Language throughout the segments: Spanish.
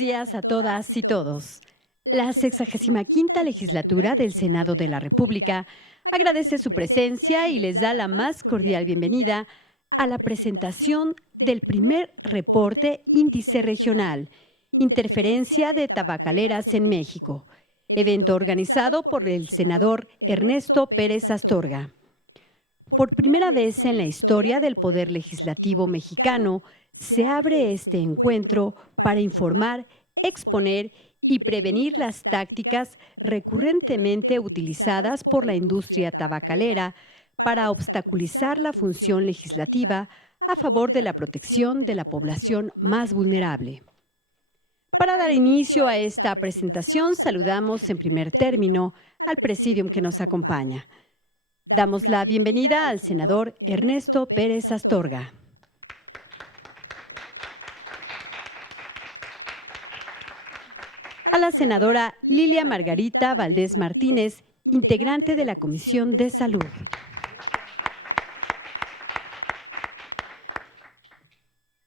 días a todas y todos. La 65ª legislatura del Senado de la República agradece su presencia y les da la más cordial bienvenida a la presentación del primer reporte índice regional, Interferencia de Tabacaleras en México, evento organizado por el senador Ernesto Pérez Astorga. Por primera vez en la historia del Poder Legislativo mexicano, se abre este encuentro para informar, exponer y prevenir las tácticas recurrentemente utilizadas por la industria tabacalera para obstaculizar la función legislativa a favor de la protección de la población más vulnerable. Para dar inicio a esta presentación, saludamos en primer término al presidium que nos acompaña. Damos la bienvenida al senador Ernesto Pérez Astorga. A la senadora Lilia Margarita Valdés Martínez, integrante de la Comisión de Salud.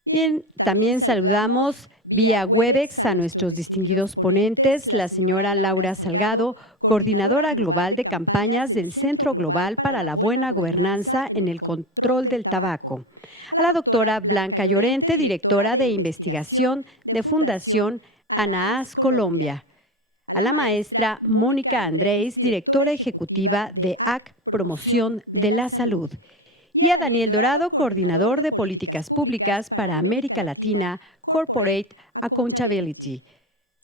Bien, también saludamos vía Webex a nuestros distinguidos ponentes, la señora Laura Salgado, coordinadora global de campañas del Centro Global para la Buena Gobernanza en el Control del Tabaco, a la doctora Blanca Llorente, directora de investigación de Fundación ANAAS Colombia, a la maestra Mónica Andrés, directora ejecutiva de AC Promoción de la Salud, y a Daniel Dorado, coordinador de políticas públicas para América Latina, Corporate Accountability.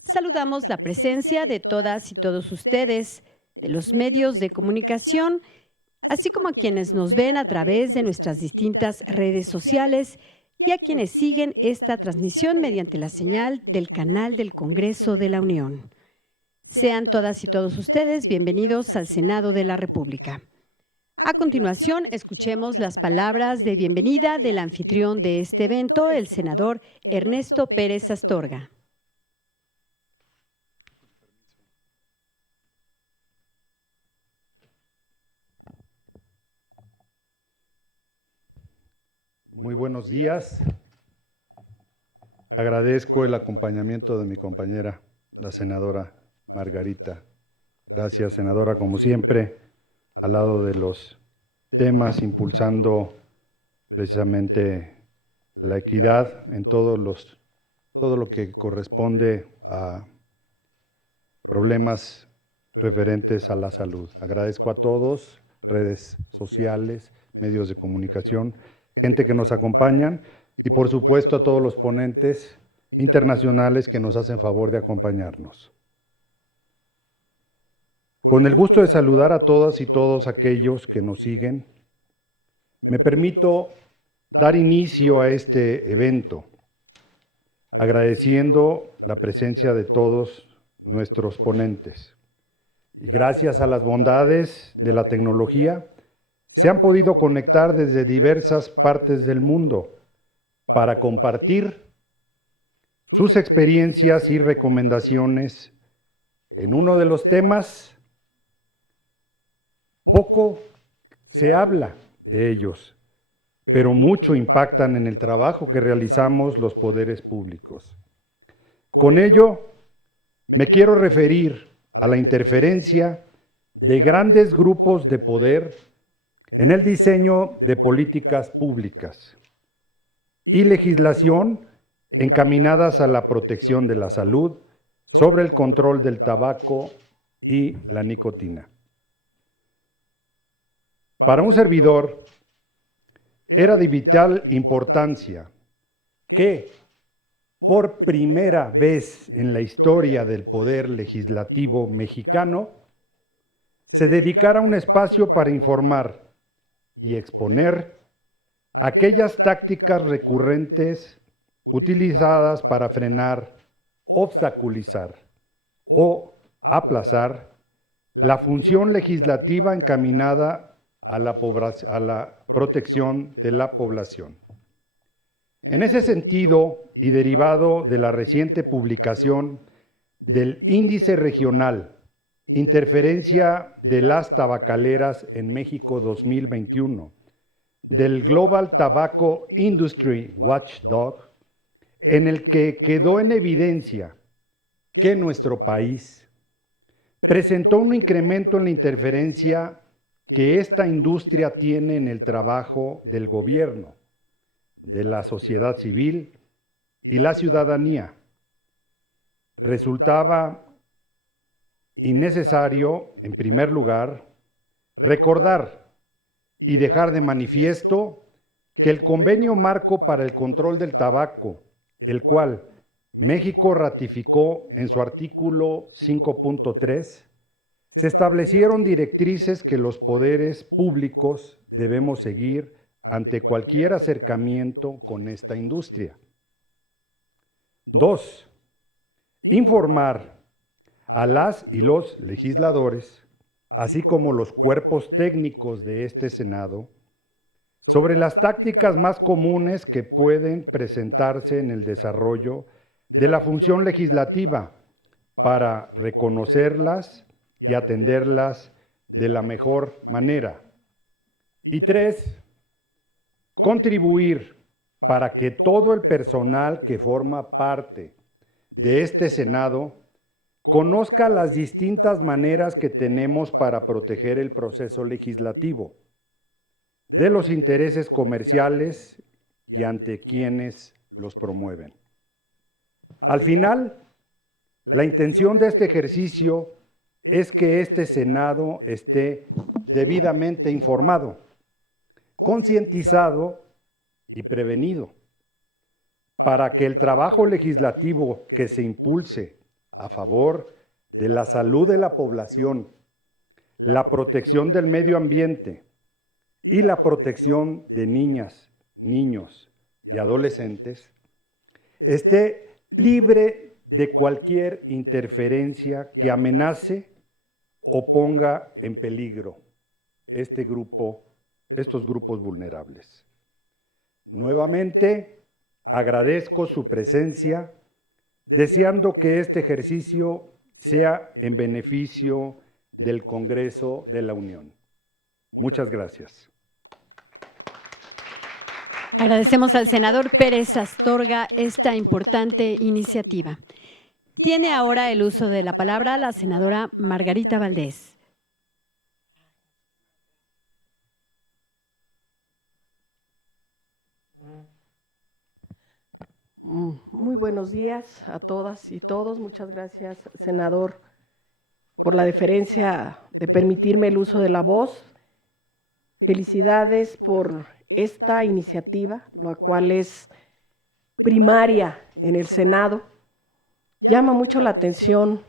Saludamos la presencia de todas y todos ustedes, de los medios de comunicación, así como a quienes nos ven a través de nuestras distintas redes sociales y a quienes siguen esta transmisión mediante la señal del canal del Congreso de la Unión. Sean todas y todos ustedes bienvenidos al Senado de la República. A continuación, escuchemos las palabras de bienvenida del anfitrión de este evento, el senador Ernesto Pérez Astorga. Muy buenos días. Agradezco el acompañamiento de mi compañera, la senadora Margarita. Gracias, senadora, como siempre, al lado de los temas, impulsando precisamente la equidad en todo lo que corresponde a problemas referentes a la salud. Agradezco a todos, redes sociales, medios de comunicación, gente que nos acompañan y por supuesto a todos los ponentes internacionales que nos hacen favor de acompañarnos. Con el gusto de saludar a todas y todos aquellos que nos siguen, me permito dar inicio a este evento, agradeciendo la presencia de todos nuestros ponentes. Y gracias a las bondades de la tecnología, se han podido conectar desde diversas partes del mundo para compartir sus experiencias y recomendaciones en uno de los temas. Poco se habla de ellos, pero mucho impactan en el trabajo que realizamos los poderes públicos. Con ello, me quiero referir a la interferencia de grandes grupos de poder en el diseño de políticas públicas y legislación encaminadas a la protección de la salud, sobre el control del tabaco y la nicotina. Para un servidor, era de vital importancia que, por primera vez en la historia del Poder Legislativo mexicano, se dedicara un espacio para informar y exponer aquellas tácticas recurrentes utilizadas para frenar, obstaculizar o aplazar la función legislativa encaminada a la protección de la población. En ese sentido, y derivado de la reciente publicación del Índice Regional Interferencia de las Tabacaleras en México 2021, del Global Tobacco Industry Watchdog, en el que quedó en evidencia que nuestro país presentó un incremento en la interferencia que esta industria tiene en el trabajo del gobierno, de la sociedad civil y la ciudadanía. Resultaba innecesario, en primer lugar, recordar y dejar de manifiesto que el Convenio Marco para el Control del Tabaco, el cual México ratificó en su artículo 5.3, se establecieron directrices que los poderes públicos debemos seguir ante cualquier acercamiento con esta industria. 2. Informar a las y los legisladores, así como los cuerpos técnicos de este Senado, sobre las tácticas más comunes que pueden presentarse en el desarrollo de la función legislativa para reconocerlas y atenderlas de la mejor manera. Y 3, contribuir para que todo el personal que forma parte de este Senado conozca las distintas maneras que tenemos para proteger el proceso legislativo de los intereses comerciales y ante quienes los promueven. Al final, la intención de este ejercicio es que este Senado esté debidamente informado, concientizado y prevenido, para que el trabajo legislativo que se impulse a favor de la salud de la población, la protección del medio ambiente y la protección de niñas, niños y adolescentes, esté libre de cualquier interferencia que amenace o ponga en peligro estos grupos vulnerables. Nuevamente, agradezco su presencia, deseando que este ejercicio sea en beneficio del Congreso de la Unión. Muchas gracias. Agradecemos al senador Pérez Astorga esta importante iniciativa. Tiene ahora el uso de la palabra la senadora Margarita Valdés. Muy buenos días a todas y todos. Muchas gracias, senador, por la deferencia de permitirme el uso de la voz. Felicidades por esta iniciativa, la cual es primaria en el Senado. Llama mucho la atención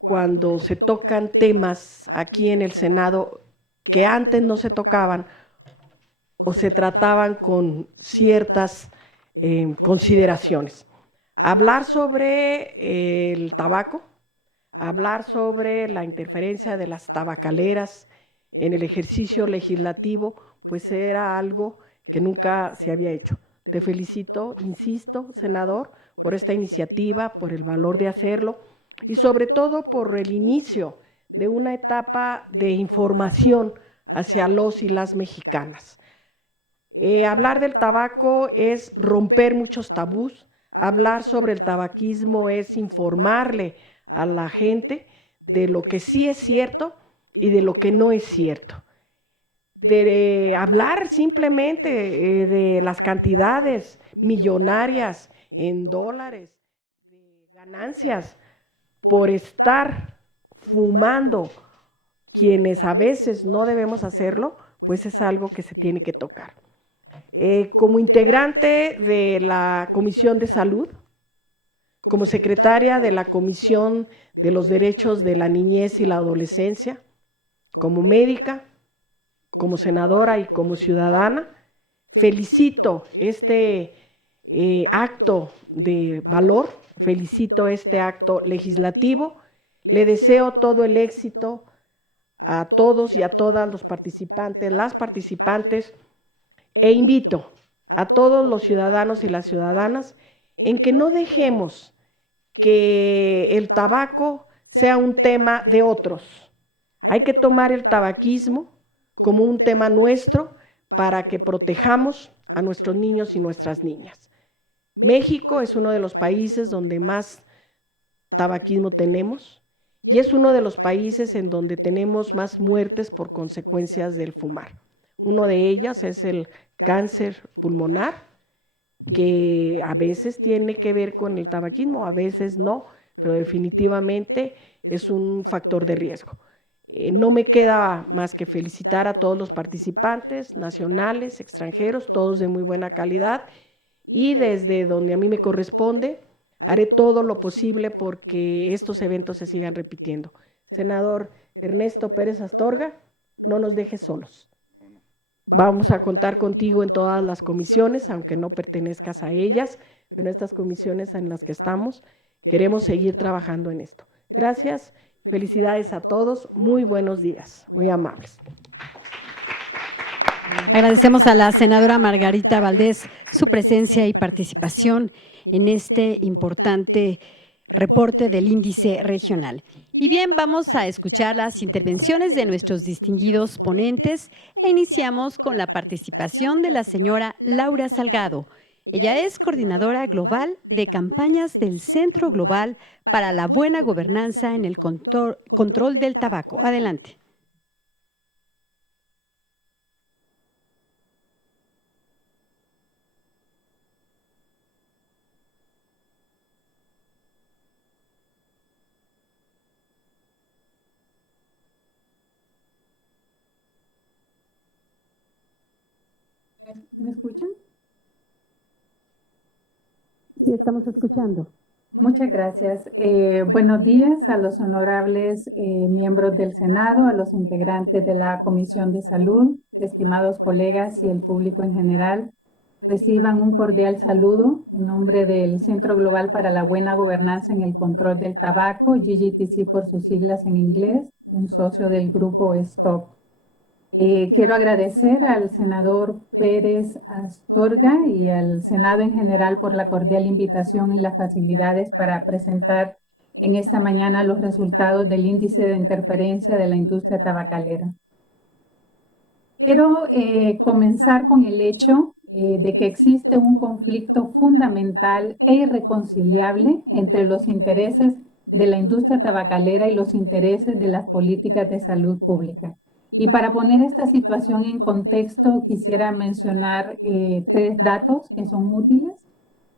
cuando se tocan temas aquí en el Senado que antes no se tocaban o se trataban con ciertas consideraciones. Hablar sobre el tabaco, hablar sobre la interferencia de las tabacaleras en el ejercicio legislativo, pues era algo que nunca se había hecho. Te felicito, insisto, senador, por esta iniciativa, por el valor de hacerlo y sobre todo por el inicio de una etapa de información hacia los y las mexicanas. Hablar del tabaco es romper muchos tabús, hablar sobre el tabaquismo es informarle a la gente de lo que sí es cierto y de lo que no es cierto. De hablar simplemente de las cantidades millonarias en dólares, de ganancias por estar fumando, quienes a veces no debemos hacerlo, pues es algo que se tiene que tocar. Como integrante de la Comisión de Salud, como secretaria de la Comisión de los Derechos de la Niñez y la Adolescencia, como médica, como senadora y como ciudadana, felicito este acto de valor, felicito este acto legislativo, le deseo todo el éxito a todos y a todas los participantes, las participantes, e invito a todos los ciudadanos y las ciudadanas en que no dejemos que el tabaco sea un tema de otros. Hay que tomar el tabaquismo como un tema nuestro para que protejamos a nuestros niños y nuestras niñas. México es uno de los países donde más tabaquismo tenemos y es uno de los países en donde tenemos más muertes por consecuencias del fumar. Una de ellas es el cáncer pulmonar, que a veces tiene que ver con el tabaquismo, a veces no, pero definitivamente es un factor de riesgo. No me queda más que felicitar a todos los participantes, nacionales, extranjeros, todos de muy buena calidad, y desde donde a mí me corresponde, haré todo lo posible porque estos eventos se sigan repitiendo. Senador Ernesto Pérez Astorga, no nos dejes solos. Vamos a contar contigo en todas las comisiones, aunque no pertenezcas a ellas, pero en estas comisiones en las que estamos, queremos seguir trabajando en esto. Gracias, felicidades a todos, muy buenos días, muy amables. Agradecemos a la senadora Margarita Valdés su presencia y participación en este importante reporte del índice regional. Y bien, vamos a escuchar las intervenciones de nuestros distinguidos ponentes e iniciamos con la participación de la señora Laura Salgado. Ella es coordinadora global de campañas del Centro Global para la Buena Gobernanza en el Control del Tabaco. Adelante. ¿Me escuchan? Sí, estamos escuchando. Muchas gracias. Buenos días a los honorables miembros del Senado, a los integrantes de la Comisión de Salud, estimados colegas y el público en general. Reciban un cordial saludo en nombre del Centro Global para la Buena Gobernanza en el Control del Tabaco, GGTC por sus siglas en inglés, un socio del grupo STOP. Quiero agradecer al senador Pérez Astorga y al Senado en general por la cordial invitación y las facilidades para presentar en esta mañana los resultados del índice de interferencia de la industria tabacalera. Quiero comenzar con el hecho de que existe un conflicto fundamental e irreconciliable entre los intereses de la industria tabacalera y los intereses de las políticas de salud pública. Y para poner esta situación en contexto, quisiera mencionar 3 datos que son útiles.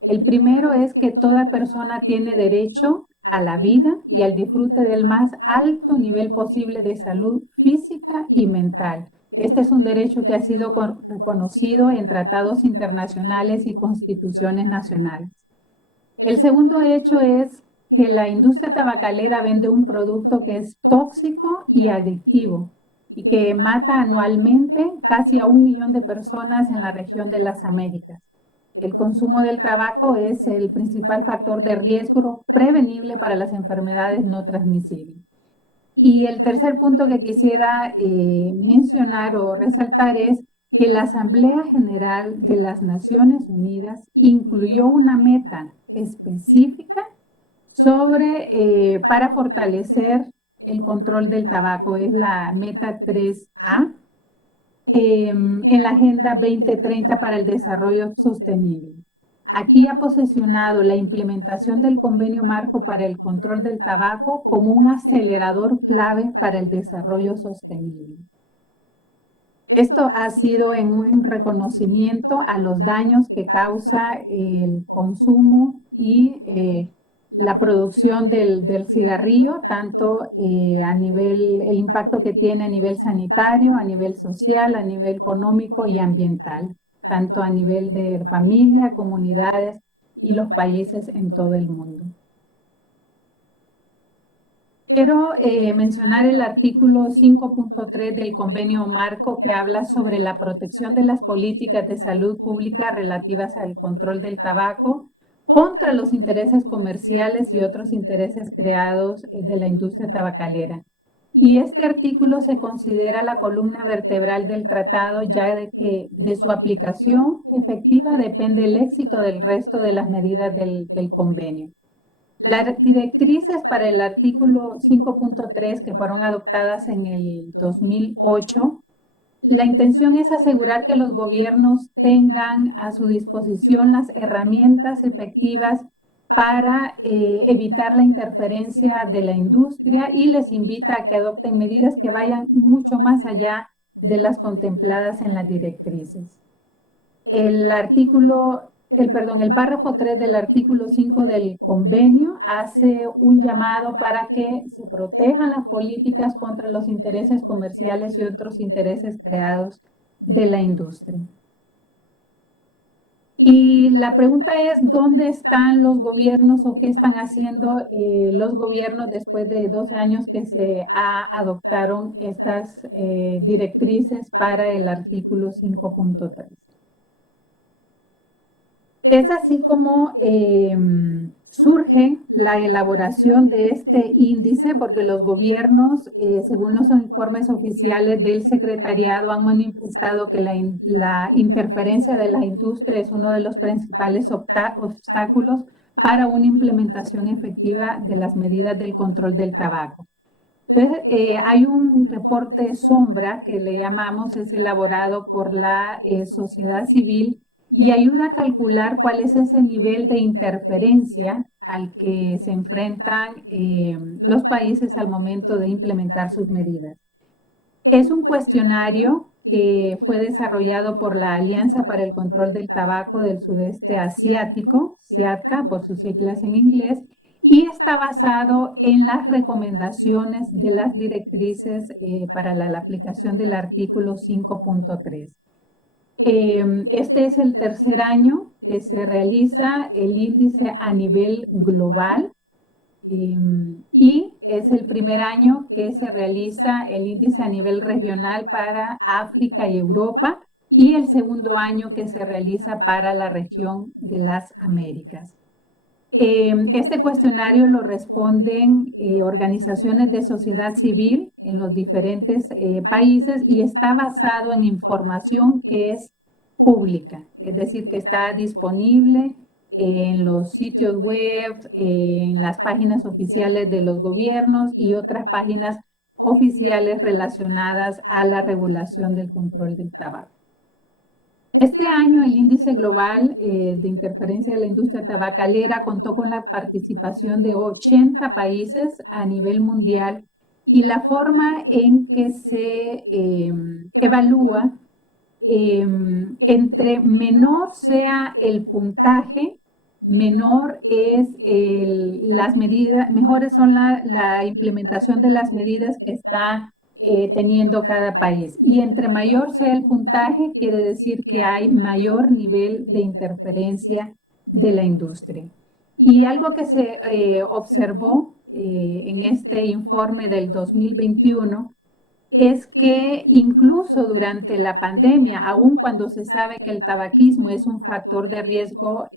El primero es que toda persona tiene derecho a la vida y al disfrute del más alto nivel posible de salud física y mental. Este es un derecho que ha sido reconocido en tratados internacionales y constituciones nacionales. El segundo hecho es que la industria tabacalera vende un producto que es tóxico y adictivo y que mata anualmente casi a 1 millón de personas en la región de las Américas. El consumo del tabaco es el principal factor de riesgo prevenible para las enfermedades no transmisibles. Y el tercer punto que quisiera mencionar o resaltar es que la Asamblea General de las Naciones Unidas incluyó una meta específica para fortalecer el control del tabaco, es la meta 3A, en la Agenda 2030 para el Desarrollo Sostenible. Aquí ha posicionado la implementación del Convenio Marco para el Control del Tabaco como un acelerador clave para el desarrollo sostenible. Esto ha sido en un reconocimiento a los daños que causa el consumo y la producción del cigarrillo, tanto a nivel, el impacto que tiene a nivel sanitario, a nivel social, a nivel económico y ambiental, tanto a nivel de familia, comunidades y los países en todo el mundo. Quiero mencionar el artículo 5.3 del Convenio Marco que habla sobre la protección de las políticas de salud pública relativas al control del tabaco contra los intereses comerciales y otros intereses creados de la industria tabacalera. Y este artículo se considera la columna vertebral del tratado, ya de que de su aplicación efectiva depende el éxito del resto de las medidas del convenio. Las directrices para el artículo 5.3 que fueron adoptadas en el 2008, la intención es asegurar que los gobiernos tengan a su disposición las herramientas efectivas para evitar la interferencia de la industria y les invita a que adopten medidas que vayan mucho más allá de las contempladas en las directrices. El párrafo 3 del artículo 5 del convenio hace un llamado para que se protejan las políticas contra los intereses comerciales y otros intereses creados de la industria. Y la pregunta es, ¿dónde están los gobiernos o qué están haciendo los gobiernos después de 12 años que se adoptaron estas directrices para el artículo 5.3? Es así como surge la elaboración de este índice, porque los gobiernos, según los informes oficiales del secretariado, han manifestado que la interferencia de la industria es uno de los principales obstáculos para una implementación efectiva de las medidas del control del tabaco. Entonces, hay un reporte sombra que le llamamos, es elaborado por la sociedad civil, y ayuda a calcular cuál es ese nivel de interferencia al que se enfrentan los países al momento de implementar sus medidas. Es un cuestionario que fue desarrollado por la Alianza para el Control del Tabaco del Sudeste Asiático, SIATCA por sus siglas en inglés, y está basado en las recomendaciones de las directrices para la aplicación del artículo 5.3. Este es el tercer año que se realiza el índice a nivel global y es el primer año que se realiza el índice a nivel regional para África y Europa y el segundo año que se realiza para la región de las Américas. Este cuestionario lo responden organizaciones de sociedad civil en los diferentes países y está basado en información que es pública, es decir, que está disponible en los sitios web, en las páginas oficiales de los gobiernos y otras páginas oficiales relacionadas a la regulación del control del tabaco. Este año el índice global de interferencia de la industria tabacalera contó con la participación de 80 países a nivel mundial y la forma en que se evalúa, entre menor sea el puntaje, menor es las medidas, mejores son la implementación de las medidas que está teniendo cada país. Y entre mayor sea el puntaje, quiere decir que hay mayor nivel de interferencia de la industria. Y algo que se observó en este informe del 2021 es que incluso durante la pandemia, aun cuando se sabe que el tabaquismo es un factor de riesgo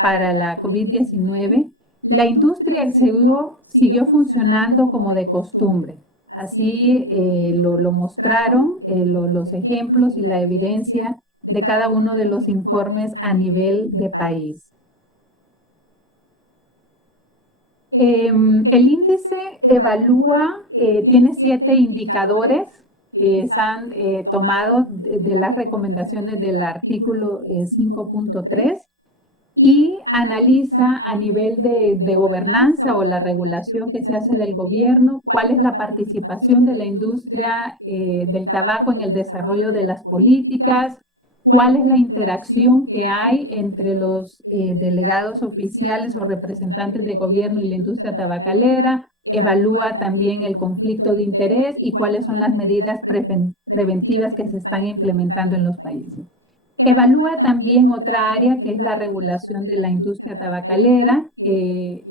para la COVID-19, la industria siguió funcionando como de costumbre. Así lo mostraron los ejemplos y la evidencia de cada uno de los informes a nivel de país. El índice evalúa, tiene 7 indicadores que se han tomado de las recomendaciones del artículo 5.3 y analiza a nivel de gobernanza o la regulación que se hace del gobierno, cuál es la participación de la industria del tabaco en el desarrollo de las políticas, cuál es la interacción que hay entre los delegados oficiales o representantes de gobierno y la industria tabacalera, evalúa también el conflicto de interés y cuáles son las medidas preventivas que se están implementando en los países. Evalúa también otra área que es la regulación de la industria tabacalera, que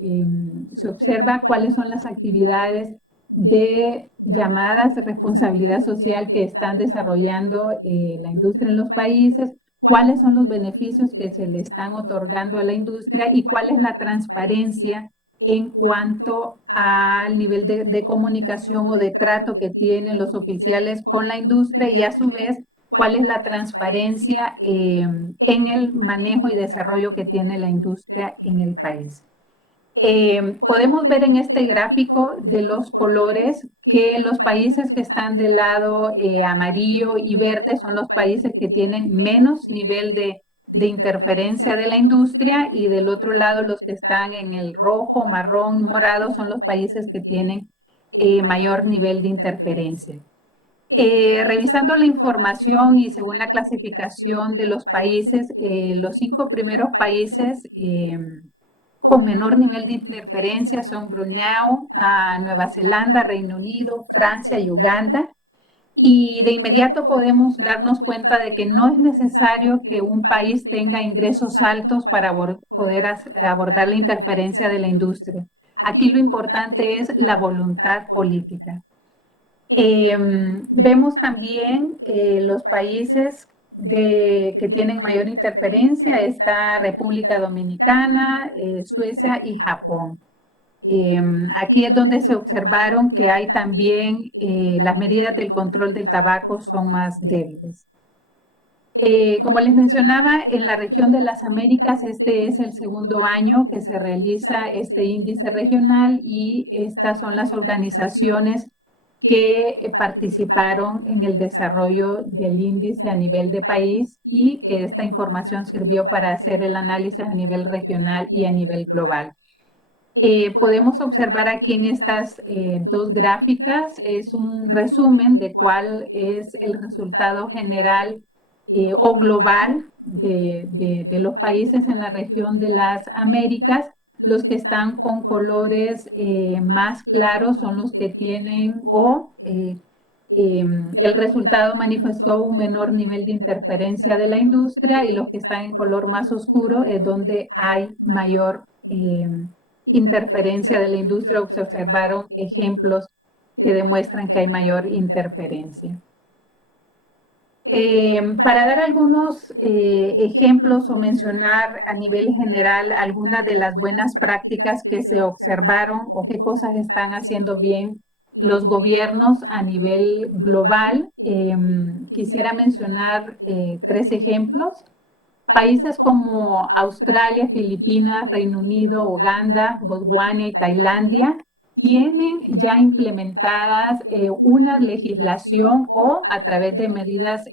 se observa cuáles son las actividades de llamadas responsabilidad social que están desarrollando la industria en los países, cuáles son los beneficios que se le están otorgando a la industria y cuál es la transparencia en cuanto al nivel de comunicación o de trato que tienen los oficiales con la industria y a su vez cuál es la transparencia en el manejo y desarrollo que tiene la industria en el país. Podemos ver en este gráfico de los colores que los países que están del lado amarillo y verde son los países que tienen menos nivel de de interferencia de la industria, y del otro lado los que están en el rojo, marrón, morado son los países que tienen mayor nivel de interferencia. Revisando la información y según la clasificación de los países, los 5 primeros países con menor nivel de interferencia son Brunei, Nueva Zelanda, Reino Unido, Francia y Uganda. Y de inmediato podemos darnos cuenta de que no es necesario que un país tenga ingresos altos para poder abordar la interferencia de la industria. Aquí lo importante es la voluntad política. Vemos también los países que tienen mayor interferencia. Está República Dominicana, Suecia y Japón. Aquí es donde se observaron que hay también las medidas del control del tabaco son más débiles. Como les mencionaba, en la región de las Américas, este es el segundo año que se realiza este índice regional, y estas son las organizaciones que participaron en el desarrollo del índice a nivel de país, y que esta información sirvió para hacer el análisis a nivel regional y a nivel global. Podemos observar aquí en estas dos gráficas, es un resumen de cuál es el resultado general o global de los países en la región de las Américas. Los que están con colores más claros son los que tienen el resultado manifestó un menor nivel de interferencia de la industria, y los que están en color más oscuro es donde hay mayor interferencia de la industria, o se observaron ejemplos que demuestran que hay mayor interferencia. Para dar algunos ejemplos o mencionar a nivel general algunas de las buenas prácticas que se observaron o qué cosas están haciendo bien los gobiernos a nivel global, quisiera mencionar 3 ejemplos. Países como Australia, Filipinas, Reino Unido, Uganda, Botswana y Tailandia tienen ya implementadas una legislación o a través de medidas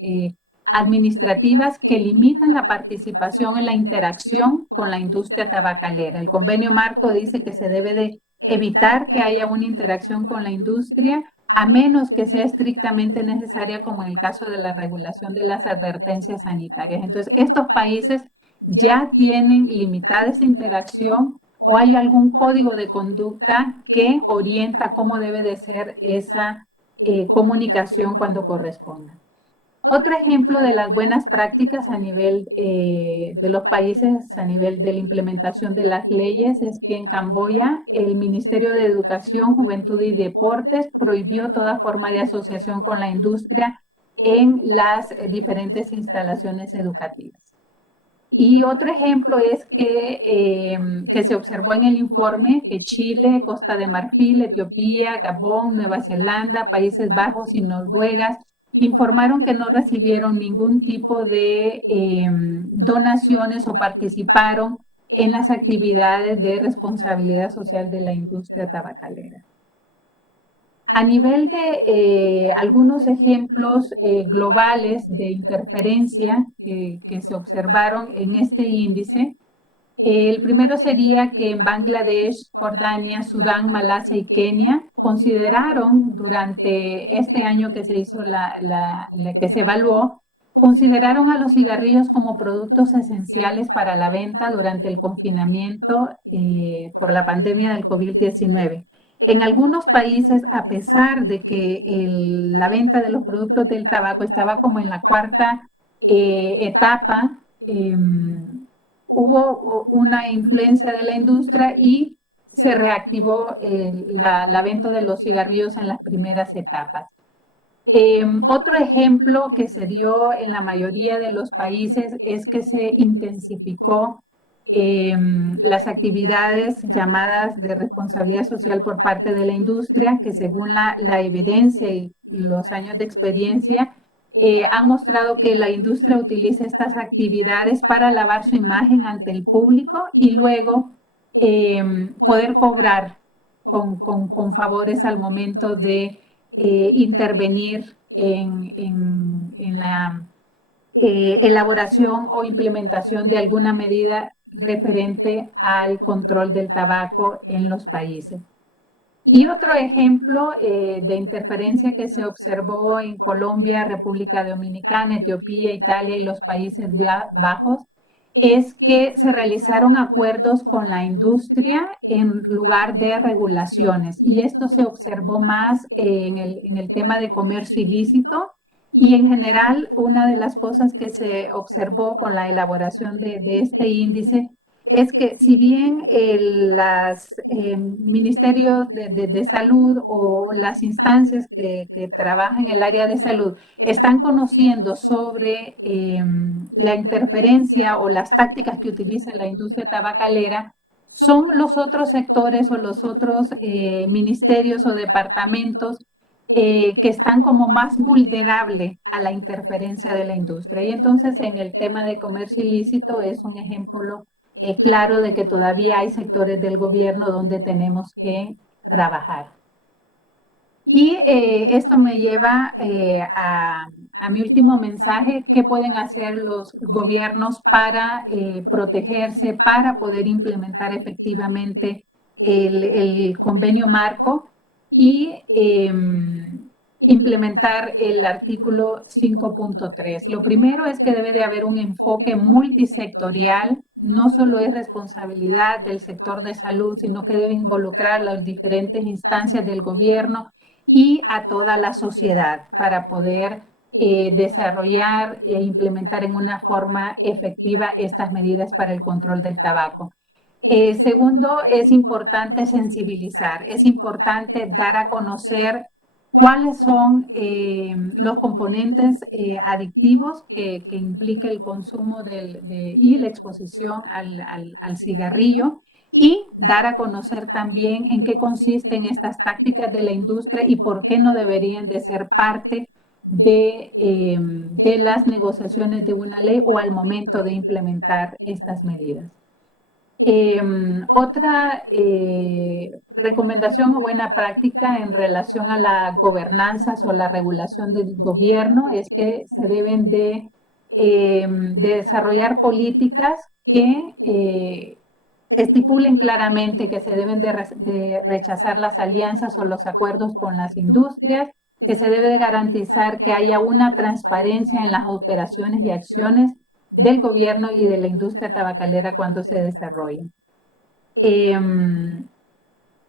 administrativas que limitan la participación en la interacción con la industria tabacalera. El convenio marco dice que se debe de evitar que haya una interacción con la industria a menos que sea estrictamente necesaria, como en el caso de la regulación de las advertencias sanitarias. Entonces, estos países ya tienen limitada esa interacción, o hay algún código de conducta que orienta cómo debe de ser esa comunicación cuando corresponda. Otro ejemplo de las buenas prácticas a nivel de los países, a nivel de la implementación de las leyes, es que en Camboya el Ministerio de Educación, Juventud y Deportes prohibió toda forma de asociación con la industria en las diferentes instalaciones educativas. Y otro ejemplo es que se observó en el informe que Chile, Costa de Marfil, Etiopía, Gabón, Nueva Zelanda, Países Bajos y Noruega informaron que no recibieron ningún tipo de donaciones o participaron en las actividades de responsabilidad social de la industria tabacalera. A nivel de algunos ejemplos globales de interferencia que se observaron en este índice, el primero sería que en Bangladesh, Jordania, Sudán, Malasia y Kenia consideraron durante este año que se hizo que se evaluó, consideraron a los cigarrillos como productos esenciales para la venta durante el confinamiento por la pandemia del COVID-19. En algunos países, a pesar de que la venta de los productos del tabaco estaba como en la 4ª etapa, hubo una influencia de la industria y se reactivó la venta de los cigarrillos en las primeras etapas. Otro ejemplo que se dio en la mayoría de los países es que se intensificó las actividades llamadas de responsabilidad social por parte de la industria, que según la evidencia y los años de experiencia, han mostrado que la industria utiliza estas actividades para lavar su imagen ante el público y luego poder cobrar con favores al momento de intervenir en elaboración o implementación de alguna medida referente al control del tabaco en los países. Y otro ejemplo de interferencia que se observó en Colombia, República Dominicana, Etiopía, Italia y los Países Bajos es que se realizaron acuerdos con la industria en lugar de regulaciones. Y esto se observó más en el tema de comercio ilícito. Y en general, una de las cosas que se observó con la elaboración de este índice es que si bien los ministerios de salud o las instancias que trabajan en el área de salud están conociendo sobre la interferencia o las tácticas que utiliza la industria tabacalera, son los otros sectores o los otros ministerios o departamentos que están como más vulnerables a la interferencia de la industria. Y entonces en el tema de comercio ilícito es un ejemplo claro de que todavía hay sectores del gobierno donde tenemos que trabajar. Y esto me lleva a mi último mensaje: ¿qué pueden hacer los gobiernos para protegerse, para poder implementar efectivamente el convenio marco y implementar el artículo 5.3? Lo primero es que debe de haber un enfoque multisectorial. No solo es responsabilidad del sector de salud, sino que debe involucrar las diferentes instancias del gobierno y a toda la sociedad para poder desarrollar e implementar en una forma efectiva estas medidas para el control del tabaco. Segundo, es importante sensibilizar, es importante dar a conocer cuáles son los componentes adictivos que implica el consumo y la exposición al cigarrillo, y dar a conocer también en qué consisten estas tácticas de la industria y por qué no deberían de ser parte de las negociaciones de una ley o al momento de implementar estas medidas. Otra recomendación o buena práctica en relación a la gobernanza o la regulación del gobierno es que se deben de desarrollar políticas que estipulen claramente que se deben de rechazar las alianzas o los acuerdos con las industrias, que se debe de garantizar que haya una transparencia en las operaciones y acciones del gobierno y de la industria tabacalera cuando se desarrollen.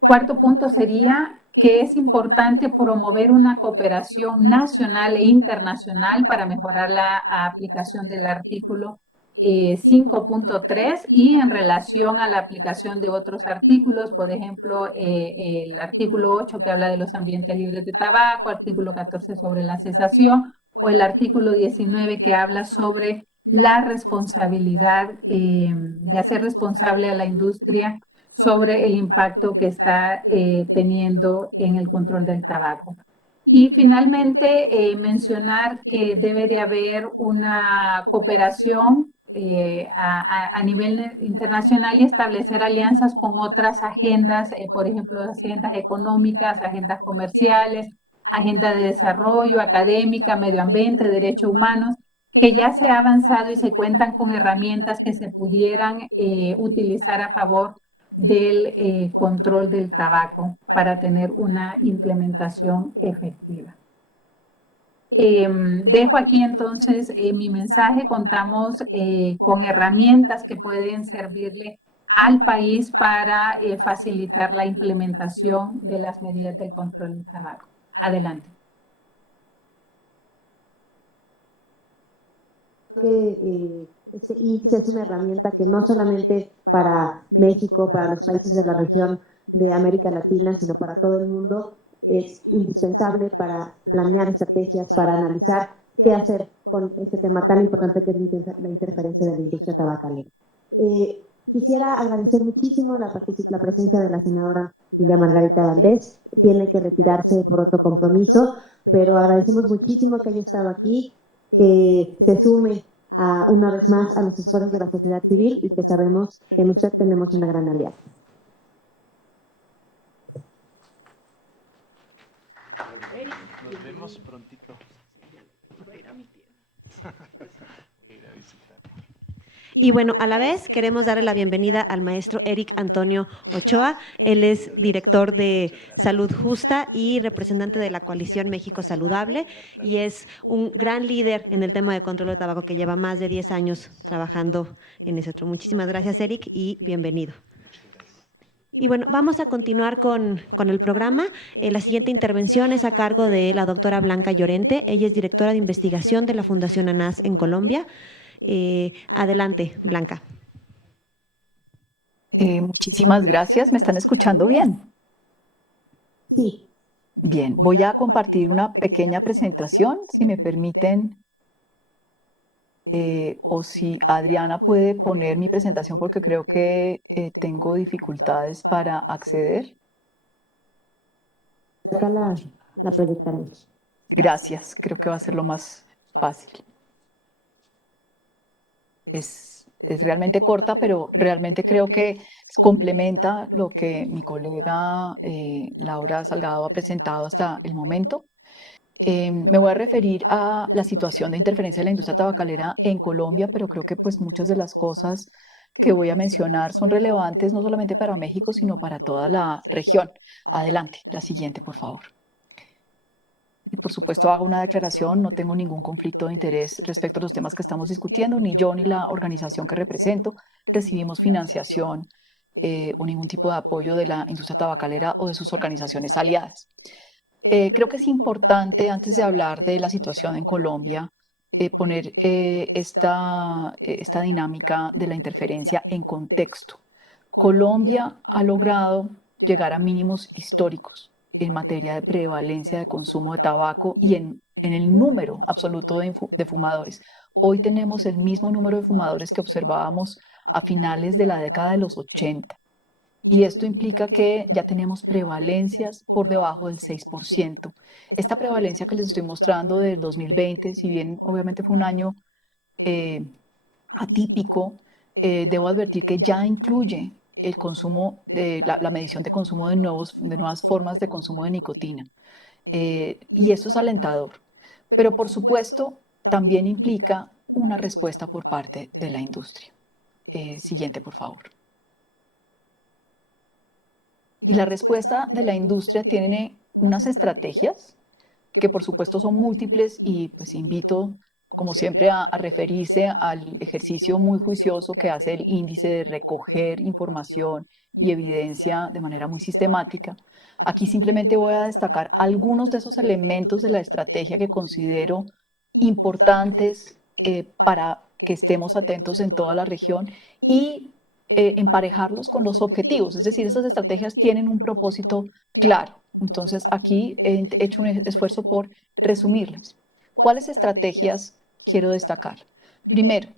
Cuarto punto sería que es importante promover una cooperación nacional e internacional para mejorar la aplicación del artículo 5.3 y en relación a la aplicación de otros artículos, por ejemplo, el artículo 8 que habla de los ambientes libres de tabaco, artículo 14 sobre la cesación, o el artículo 19 que habla sobre la responsabilidad de hacer responsable a la industria sobre el impacto que está teniendo en el control del tabaco. Y finalmente, mencionar que debe de haber una cooperación a nivel internacional y establecer alianzas con otras agendas, por ejemplo, agendas económicas, agendas comerciales, agenda de desarrollo, académica, medio ambiente, derechos humanos, que ya se ha avanzado y se cuentan con herramientas que se pudieran utilizar a favor del control del tabaco para tener una implementación efectiva. Dejo aquí entonces mi mensaje. Contamos con herramientas que pueden servirle al país para facilitar la implementación de las medidas del control del tabaco. Adelante. Este índice es una herramienta que no solamente para México, para los países de la región de América Latina, sino para todo el mundo, es indispensable para planear estrategias, para analizar qué hacer con este tema tan importante que es la interferencia de la industria tabacalera. Quisiera agradecer muchísimo la presencia de la senadora Lilia Margarita Valdés. Tiene que retirarse por otro compromiso, pero agradecemos muchísimo que haya estado aquí, que se sume una vez más a los esfuerzos de la sociedad civil y que sabemos que en usted tenemos una gran alianza. Nos vemos prontito. Y bueno, a la vez queremos darle la bienvenida al maestro Eric Antonio Ochoa. Él es director de Salud Justa y representante de la coalición México Saludable y es un gran líder en el tema de control de tabaco que lleva más de 10 años trabajando en eso. Muchísimas gracias, Eric, y bienvenido. Y bueno, vamos a continuar con el programa. La siguiente intervención es a cargo de la doctora Blanca Llorente. Ella es directora de investigación de la Fundación ANAS en Colombia. Adelante, Blanca. Muchísimas gracias. ¿Me están escuchando bien? Sí, Bien, voy a compartir una pequeña presentación, si me permiten, o si Adriana puede poner mi presentación porque creo que tengo dificultades para acceder. acá la proyectaremos. Gracias, creo que va a ser lo más fácil. Es realmente corta, pero realmente creo que complementa lo que mi colega Laura Salgado ha presentado hasta el momento. Me voy a referir a la situación de interferencia de la industria tabacalera en Colombia, pero creo que pues muchas de las cosas que voy a mencionar son relevantes no solamente para México, sino para toda la región. Adelante, la siguiente, por favor. Y por supuesto hago una declaración, no tengo ningún conflicto de interés respecto a los temas que estamos discutiendo, ni yo ni la organización que represento recibimos financiación o ningún tipo de apoyo de la industria tabacalera o de sus organizaciones aliadas. Creo que es importante, antes de hablar de la situación en Colombia, poner esta dinámica de la interferencia en contexto. Colombia ha logrado llegar a mínimos históricos en materia de prevalencia de consumo de tabaco y en el número absoluto de fumadores. Hoy tenemos el mismo número de fumadores que observábamos a finales de la década de los 80. Y esto implica que ya tenemos prevalencias por debajo del 6%. Esta prevalencia que les estoy mostrando del 2020, si bien obviamente fue un año atípico, debo advertir que ya incluye el consumo, la medición de consumo de nuevas formas de consumo de nicotina. Y eso es alentador. Pero por supuesto, también implica una respuesta por parte de la industria. Siguiente, por favor. Y la respuesta de la industria tiene unas estrategias que por supuesto son múltiples y pues invito como siempre a referirse al ejercicio muy juicioso que hace el índice de recoger información y evidencia de manera muy sistemática. Aquí simplemente voy a destacar algunos de esos elementos de la estrategia que considero importantes para que estemos atentos en toda la región y emparejarlos con los objetivos, es decir, estas estrategias tienen un propósito claro. Entonces aquí he hecho un esfuerzo por resumirlas. ¿Cuáles estrategias quiero destacar? Primero,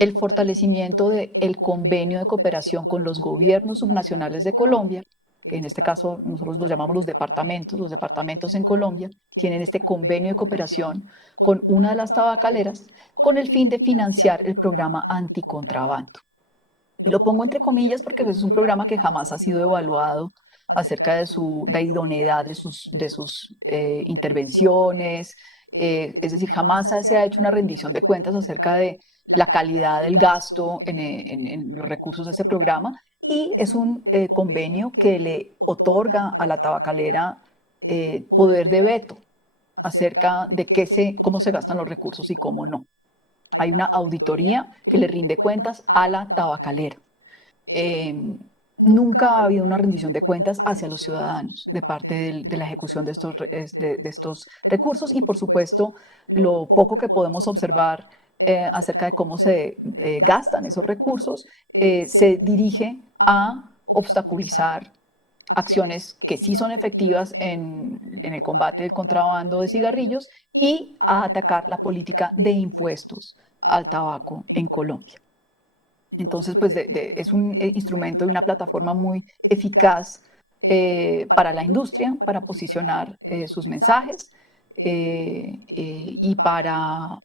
el fortalecimiento del convenio de cooperación con los gobiernos subnacionales de Colombia, que en este caso nosotros los llamamos los departamentos en Colombia tienen este convenio de cooperación con una de las tabacaleras con el fin de financiar el programa anticontrabando. Y lo pongo entre comillas porque es un programa que jamás ha sido evaluado acerca de la idoneidad de sus intervenciones, es decir, jamás se ha hecho una rendición de cuentas acerca de la calidad del gasto en los recursos de ese programa y es un convenio que le otorga a la tabacalera poder de veto acerca de cómo se gastan los recursos y cómo no. Hay una auditoría que le rinde cuentas a la tabacalera. Nunca ha habido una rendición de cuentas hacia los ciudadanos de parte de la ejecución de estos recursos y, por supuesto, lo poco que podemos observar acerca de cómo se gastan esos recursos se dirige a obstaculizar acciones que sí son efectivas en el combate del contrabando de cigarrillos y a atacar la política de impuestos al tabaco en Colombia. Entonces, pues es un instrumento y una plataforma muy eficaz para la industria, para posicionar sus mensajes y para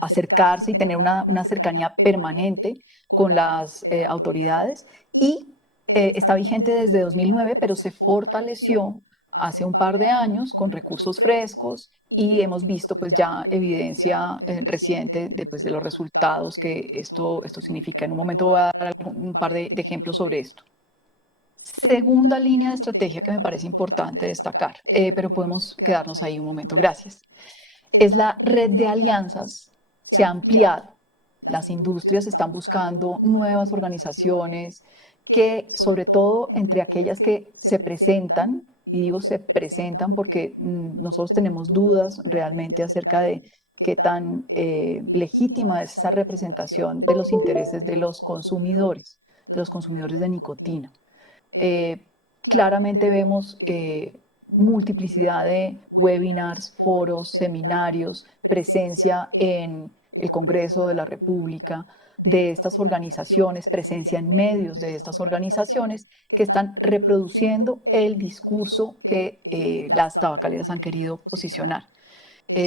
acercarse y tener una cercanía permanente con las autoridades. Y está vigente desde 2009, pero se fortaleció hace un par de años con recursos frescos y hemos visto pues ya evidencia reciente de los resultados que esto significa. En un momento voy a dar un par de ejemplos sobre esto. Segunda línea de estrategia que me parece importante destacar, pero podemos quedarnos ahí un momento, gracias. Es la red de alianzas, se ha ampliado. Las industrias están buscando nuevas organizaciones que, sobre todo entre aquellas que se presentan, y digo se presentan porque nosotros tenemos dudas realmente acerca de qué tan legítima es esa representación de los intereses de los consumidores de nicotina. Claramente vemos multiplicidad de webinars, foros, seminarios, presencia en el Congreso de la República de estas organizaciones, presencia en medios de estas organizaciones que están reproduciendo el discurso que las tabacaleras han querido posicionar.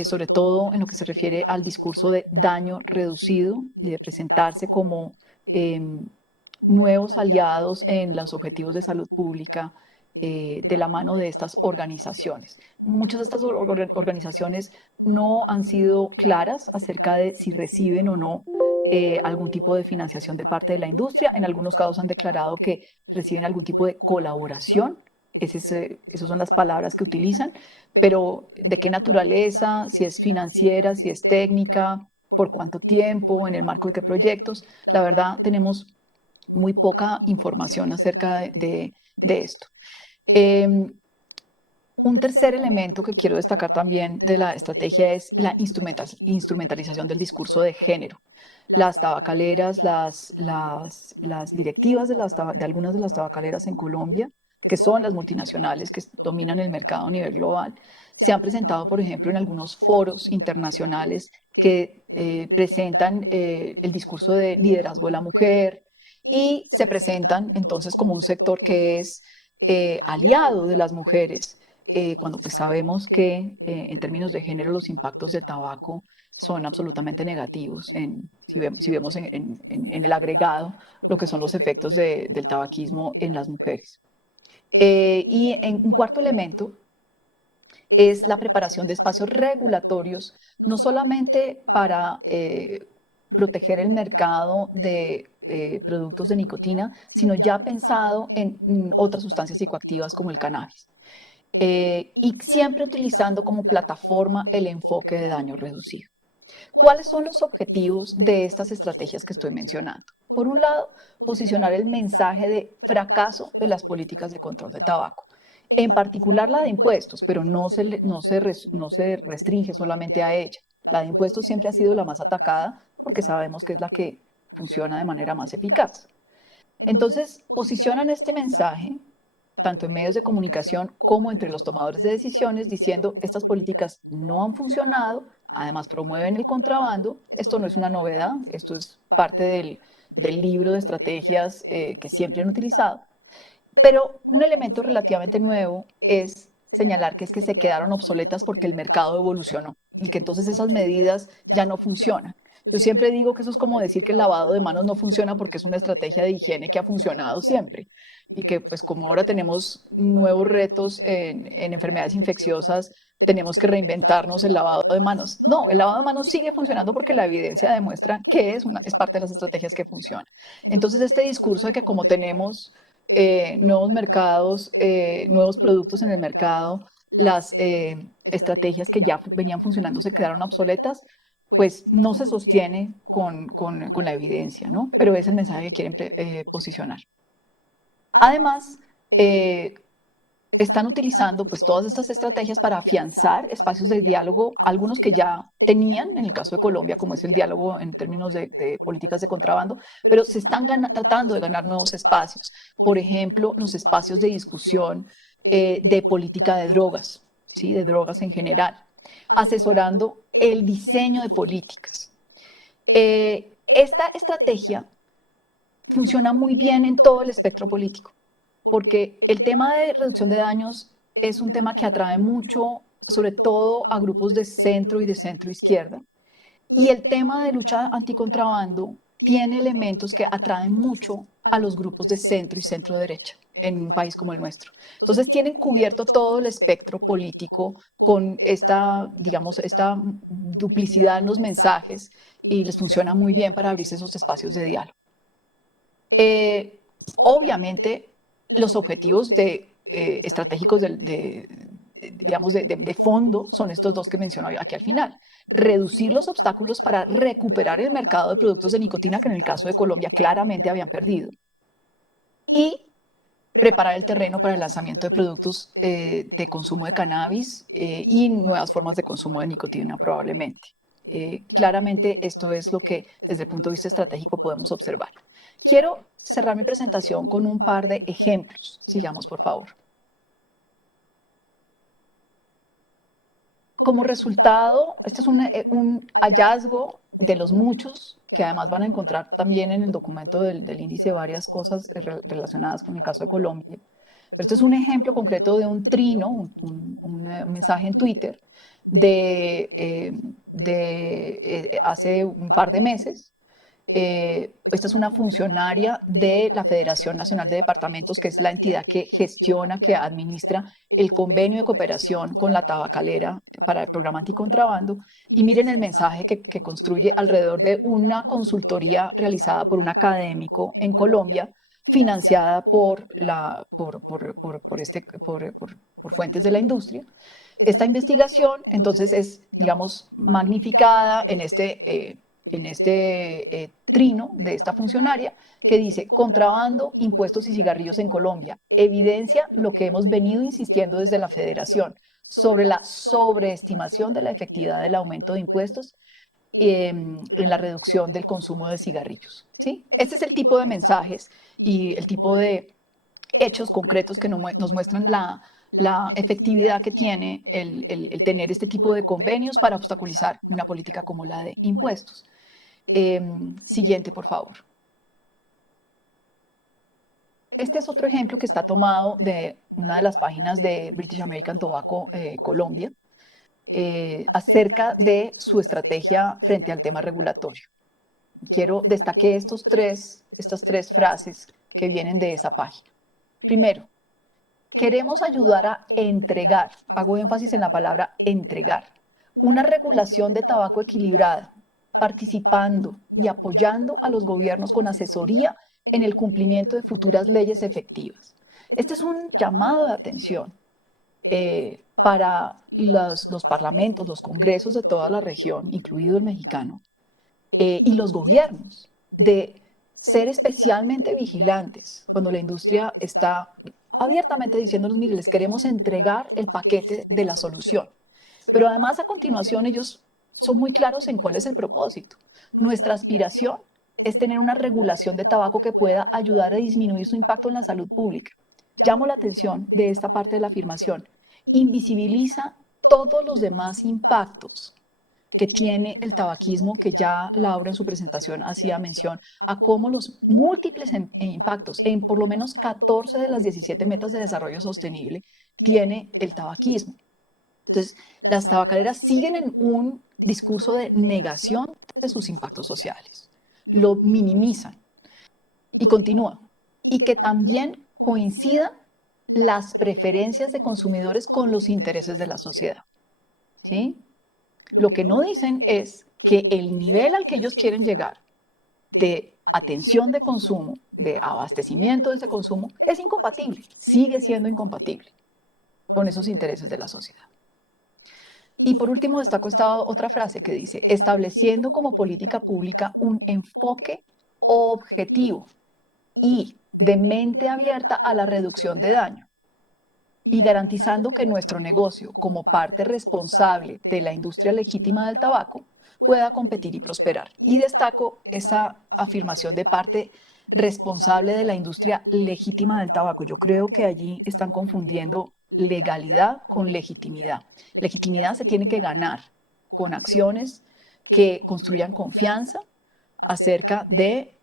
Sobre todo en lo que se refiere al discurso de daño reducido y de presentarse como nuevos aliados en los objetivos de salud pública de la mano de estas organizaciones. Muchas de estas organizaciones no han sido claras acerca de si reciben o no algún tipo de financiación de parte de la industria. En algunos casos han declarado que reciben algún tipo de colaboración. Esas son las palabras que utilizan. Pero ¿de qué naturaleza? Si es financiera, si es técnica, por cuánto tiempo, en el marco de qué proyectos. La verdad, tenemos muy poca información acerca de esto. Un tercer elemento que quiero destacar también de la estrategia es la instrumentalización del discurso de género. Las tabacaleras, las directivas de algunas de las tabacaleras en Colombia, que son las multinacionales que dominan el mercado a nivel global, se han presentado, por ejemplo, en algunos foros internacionales que presentan el discurso de liderazgo de la mujer y se presentan entonces como un sector que es aliado de las mujeres, cuando pues sabemos que en términos de género los impactos del tabaco son absolutamente negativos si vemos en el agregado lo que son los efectos del tabaquismo en las mujeres. Y un cuarto elemento es la preparación de espacios regulatorios, no solamente para proteger el mercado de productos de nicotina, sino ya pensado en otras sustancias psicoactivas como el cannabis. Y siempre utilizando como plataforma el enfoque de daño reducido. ¿Cuáles son los objetivos de estas estrategias que estoy mencionando? Por un lado, posicionar el mensaje de fracaso de las políticas de control de tabaco, en particular la de impuestos, pero no se restringe solamente a ella. La de impuestos siempre ha sido la más atacada porque sabemos que es la que funciona de manera más eficaz. Entonces, posicionan este mensaje tanto en medios de comunicación como entre los tomadores de decisiones, diciendo estas políticas no han funcionado, además promueven el contrabando. Esto no es una novedad, esto es parte del libro de estrategias que siempre han utilizado. Pero un elemento relativamente nuevo es señalar que se quedaron obsoletas porque el mercado evolucionó y que entonces esas medidas ya no funcionan. Yo siempre digo que eso es como decir que el lavado de manos no funciona porque es una estrategia de higiene que ha funcionado siempre y que pues como ahora tenemos nuevos retos en enfermedades infecciosas, tenemos que reinventarnos el lavado de manos. No, el lavado de manos sigue funcionando porque la evidencia demuestra que es parte de las estrategias que funcionan. Entonces este discurso de que como tenemos nuevos mercados, nuevos productos en el mercado, las estrategias que ya venían funcionando se quedaron obsoletas, pues no se sostiene con la evidencia, ¿no? Pero es el mensaje que quieren posicionar. Además, están utilizando pues todas estas estrategias para afianzar espacios de diálogo, algunos que ya tenían, en el caso de Colombia, como es el diálogo en términos de políticas de contrabando, pero se están tratando de ganar nuevos espacios. Por ejemplo, los espacios de discusión de política de drogas, ¿sí? De drogas en general, asesorando el diseño de políticas. Esta estrategia funciona muy bien en todo el espectro político, porque el tema de reducción de daños es un tema que atrae mucho, sobre todo a grupos de centro y de centro izquierda, y el tema de lucha anticontrabando tiene elementos que atraen mucho a los grupos de centro y centro derecha. en un país como el nuestro. Entonces tienen cubierto todo el espectro político con esta, digamos, esta duplicidad en los mensajes y les funciona muy bien para abrirse esos espacios de diálogo. Obviamente, los objetivos estratégicos digamos, de fondo son estos dos que menciono aquí al final. Reducir los obstáculos para recuperar el mercado de productos de nicotina que en el caso de Colombia claramente habían perdido. Y preparar el terreno para el lanzamiento de productos de consumo de cannabis y nuevas formas de consumo de nicotina probablemente. Claramente esto es lo que desde el punto de vista estratégico podemos observar. Quiero cerrar mi presentación con un par de ejemplos. Sigamos, por favor. Como resultado, este es un hallazgo de los muchos que además van a encontrar también en el documento del índice varias cosas relacionadas con el caso de Colombia. Pero este es un ejemplo concreto de un trino, un mensaje en Twitter hace un par de meses. Esta es una funcionaria de la Federación Nacional de Departamentos, que es la entidad que gestiona, que administra el convenio de cooperación con la tabacalera para el programa anticontrabando. Y miren el mensaje que construye alrededor de una consultoría realizada por un académico en Colombia, financiada por fuentes de la industria. Esta investigación, entonces, es, digamos, magnificada en este trino de esta funcionaria que dice: contrabando, impuestos y cigarrillos en Colombia, evidencia lo que hemos venido insistiendo desde la Federación sobre la sobreestimación de la efectividad del aumento de impuestos en la reducción del consumo de cigarrillos, ¿sí? Este es el tipo de mensajes y el tipo de hechos concretos que nos muestran la efectividad que tiene el tener este tipo de convenios para obstaculizar una política como la de impuestos. Siguiente, por favor. Este es otro ejemplo que está tomado de una de las páginas de British American Tobacco Colombia, acerca de su estrategia frente al tema regulatorio. Quiero destacar estas tres frases que vienen de esa página. Primero, queremos ayudar a entregar, hago énfasis en la palabra entregar, una regulación de tabaco equilibrada, participando y apoyando a los gobiernos con asesoría en el cumplimiento de futuras leyes efectivas. Este es un llamado de atención para los parlamentos, los congresos de toda la región, incluido el mexicano, y los gobiernos, de ser especialmente vigilantes cuando la industria está abiertamente diciéndonos: mire, les queremos entregar el paquete de la solución. Pero además, a continuación, ellos son muy claros en cuál es el propósito. Nuestra aspiración es tener una regulación de tabaco que pueda ayudar a disminuir su impacto en la salud pública. Llamo la atención de esta parte de la afirmación. Invisibiliza todos los demás impactos que tiene el tabaquismo, que ya Laura en su presentación hacía mención a cómo los múltiples impactos en por lo menos 14 de las 17 metas de desarrollo sostenible tiene el tabaquismo. Entonces, las tabacaleras siguen en un discurso de negación de sus impactos sociales, lo minimizan y continúan. Y que también coincidan las preferencias de consumidores con los intereses de la sociedad, ¿sí? Lo que no dicen es que el nivel al que ellos quieren llegar de atención de consumo, de abastecimiento de ese consumo, es incompatible, sigue siendo incompatible con esos intereses de la sociedad. Y por último destaco esta otra frase que dice: estableciendo como política pública un enfoque objetivo y de mente abierta a la reducción de daño, y garantizando que nuestro negocio, como parte responsable de la industria legítima del tabaco, pueda competir y prosperar. Y destaco esa afirmación de parte responsable de la industria legítima del tabaco. Yo creo que allí están confundiendo legalidad con legitimidad. Legitimidad se tiene que ganar con acciones que construyan confianza acerca de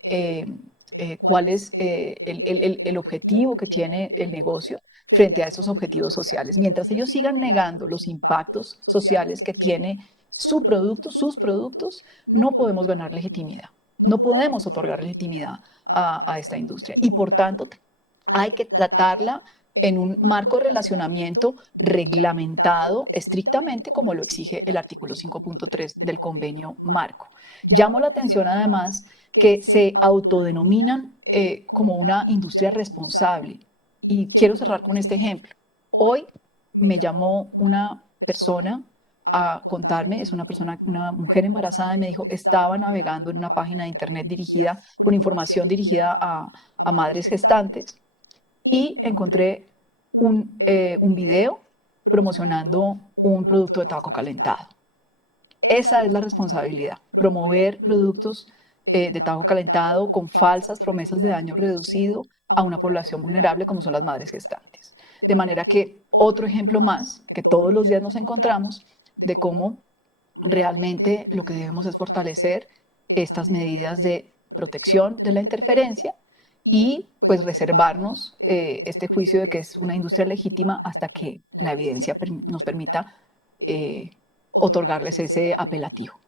cuál es el objetivo que tiene el negocio frente a esos objetivos sociales. Mientras ellos sigan negando los impactos sociales que tiene su producto, sus productos, no podemos ganar legitimidad. No podemos otorgar legitimidad a esta industria. Y por tanto, hay que tratarla en un marco de relacionamiento reglamentado estrictamente como lo exige el artículo 5.3 del convenio marco. Llamo la atención además que se autodenominan como una industria responsable y quiero cerrar con este ejemplo. Hoy me llamó una persona a contarme, es una mujer embarazada y me dijo, estaba navegando en una página de internet dirigida, con información dirigida a madres gestantes y encontré un video promocionando un producto de tabaco calentado. Esa es la responsabilidad, promover productos de tabaco calentado con falsas promesas de daño reducido a una población vulnerable como son las madres gestantes. De manera que otro ejemplo más que todos los días nos encontramos de cómo realmente lo que debemos es fortalecer estas medidas de protección de la interferencia y pues reservarnos este juicio de que es una industria legítima hasta que la evidencia nos permita otorgarles ese apelativo.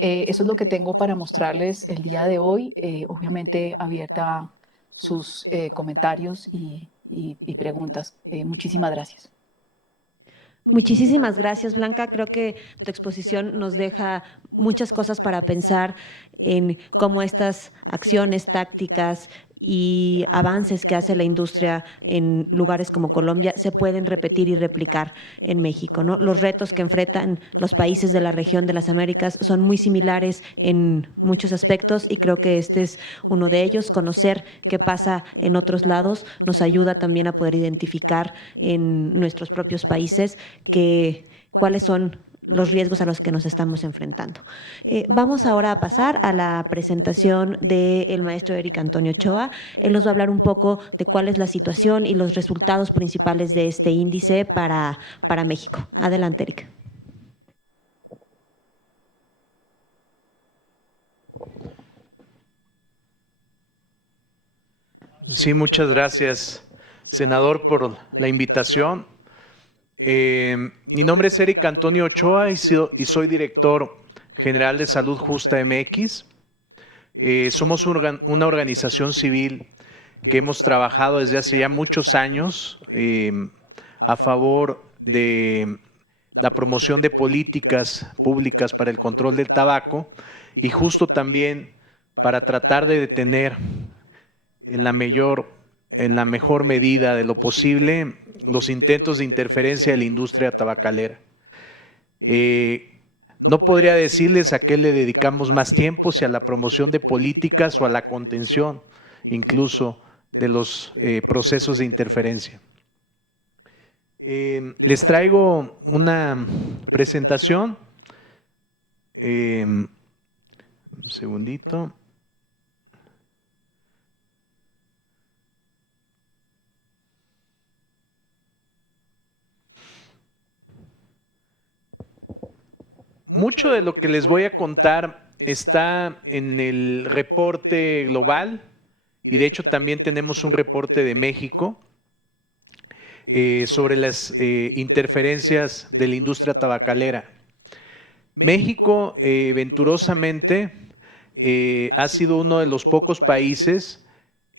Eso es lo que tengo para mostrarles el día de hoy, obviamente abierta a sus comentarios y preguntas. Muchísimas gracias. Muchísimas gracias, Blanca. Creo que tu exposición nos deja muchas cosas para pensar en cómo estas acciones, tácticas y avances que hace la industria en lugares como Colombia se pueden repetir y replicar en México, ¿no? Los retos que enfrentan los países de la región de las Américas son muy similares en muchos aspectos y creo que este es uno de ellos. Conocer qué pasa en otros lados nos ayuda también a poder identificar en nuestros propios países cuáles son los riesgos a los que nos estamos enfrentando. Vamos ahora a pasar a la presentación del maestro Eric Antonio Ochoa. Él nos va a hablar un poco de cuál es la situación y los resultados principales de este índice para México. Adelante, Eric. Sí, muchas gracias, senador, por la invitación. Mi nombre es Eric Antonio Ochoa y soy director general de Salud Justa MX. Somos una organización civil que hemos trabajado desde hace ya muchos años a favor de la promoción de políticas públicas para el control del tabaco y justo también para tratar de detener en la mejor medida de lo posible los intentos de interferencia de la industria tabacalera. No podría decirles a qué le dedicamos más tiempo, si a la promoción de políticas o a la contención incluso de los procesos de interferencia. Les traigo una presentación. Un segundito. Mucho de lo que les voy a contar está en el reporte global y de hecho también tenemos un reporte de México sobre las interferencias de la industria tabacalera. México, venturosamente, ha sido uno de los pocos países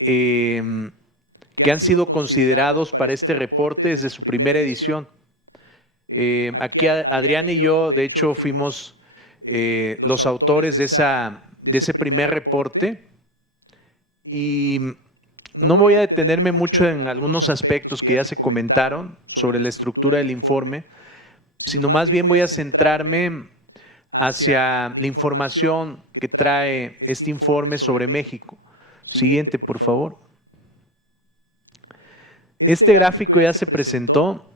que han sido considerados para este reporte desde su primera edición. Aquí Adrián y yo, de hecho, fuimos los autores de ese primer reporte y no voy a detenerme mucho en algunos aspectos que ya se comentaron sobre la estructura del informe, sino más bien voy a centrarme hacia la información que trae este informe sobre México. Siguiente, por favor. Este gráfico ya se presentó.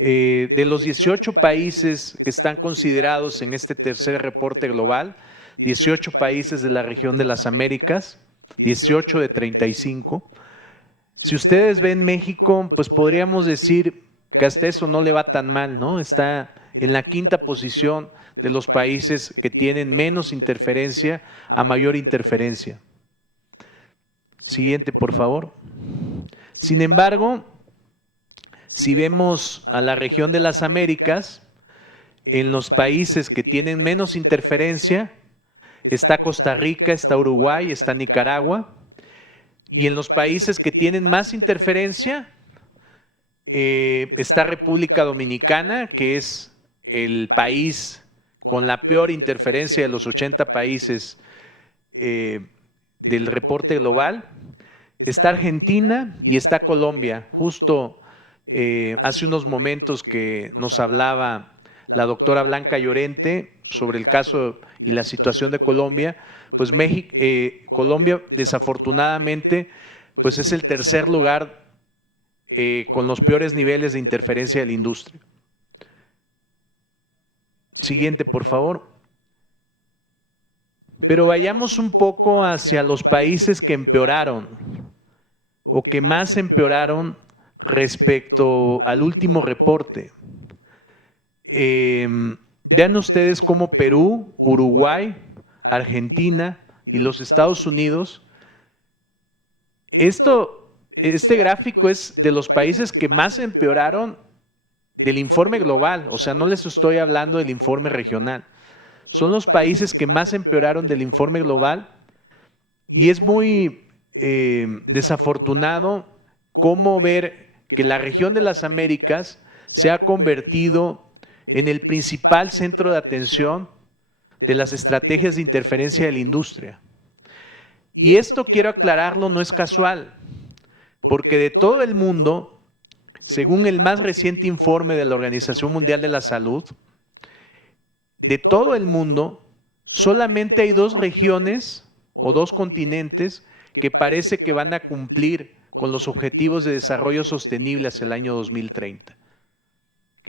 De los 18 países que están considerados en este tercer reporte global, 18 países de la región de las Américas, 18 de 35. Si ustedes ven México, pues podríamos decir que hasta eso no le va tan mal, ¿no? Está en la quinta posición de los países que tienen menos interferencia a mayor interferencia. Siguiente, por favor. Sin embargo, si vemos a la región de las Américas, en los países que tienen menos interferencia, está Costa Rica, está Uruguay, está Nicaragua. Y en los países que tienen más interferencia está República Dominicana, que es el país con la peor interferencia de los 80 países del reporte global. Está Argentina y está Colombia. Justo hace unos momentos que nos hablaba la doctora Blanca Llorente sobre el caso y la situación de Colombia, pues Colombia desafortunadamente pues es el tercer lugar con los peores niveles de interferencia de la industria. Siguiente, por favor. Pero vayamos un poco hacia los países que empeoraron o que más empeoraron respecto al último reporte. Vean ustedes cómo Perú, Uruguay, Argentina y los Estados Unidos, este gráfico es de los países que más empeoraron del informe global, o sea, no les estoy hablando del informe regional, son los países que más empeoraron del informe global y es muy desafortunado cómo ver que la región de las Américas se ha convertido en el principal centro de atención de las estrategias de interferencia de la industria. Y esto, quiero aclararlo, no es casual, porque de todo el mundo, según el más reciente informe de la Organización Mundial de la Salud, de todo el mundo, solamente hay 2 regiones o 2 continentes que parece que van a cumplir con los objetivos de desarrollo sostenible hacia el año 2030.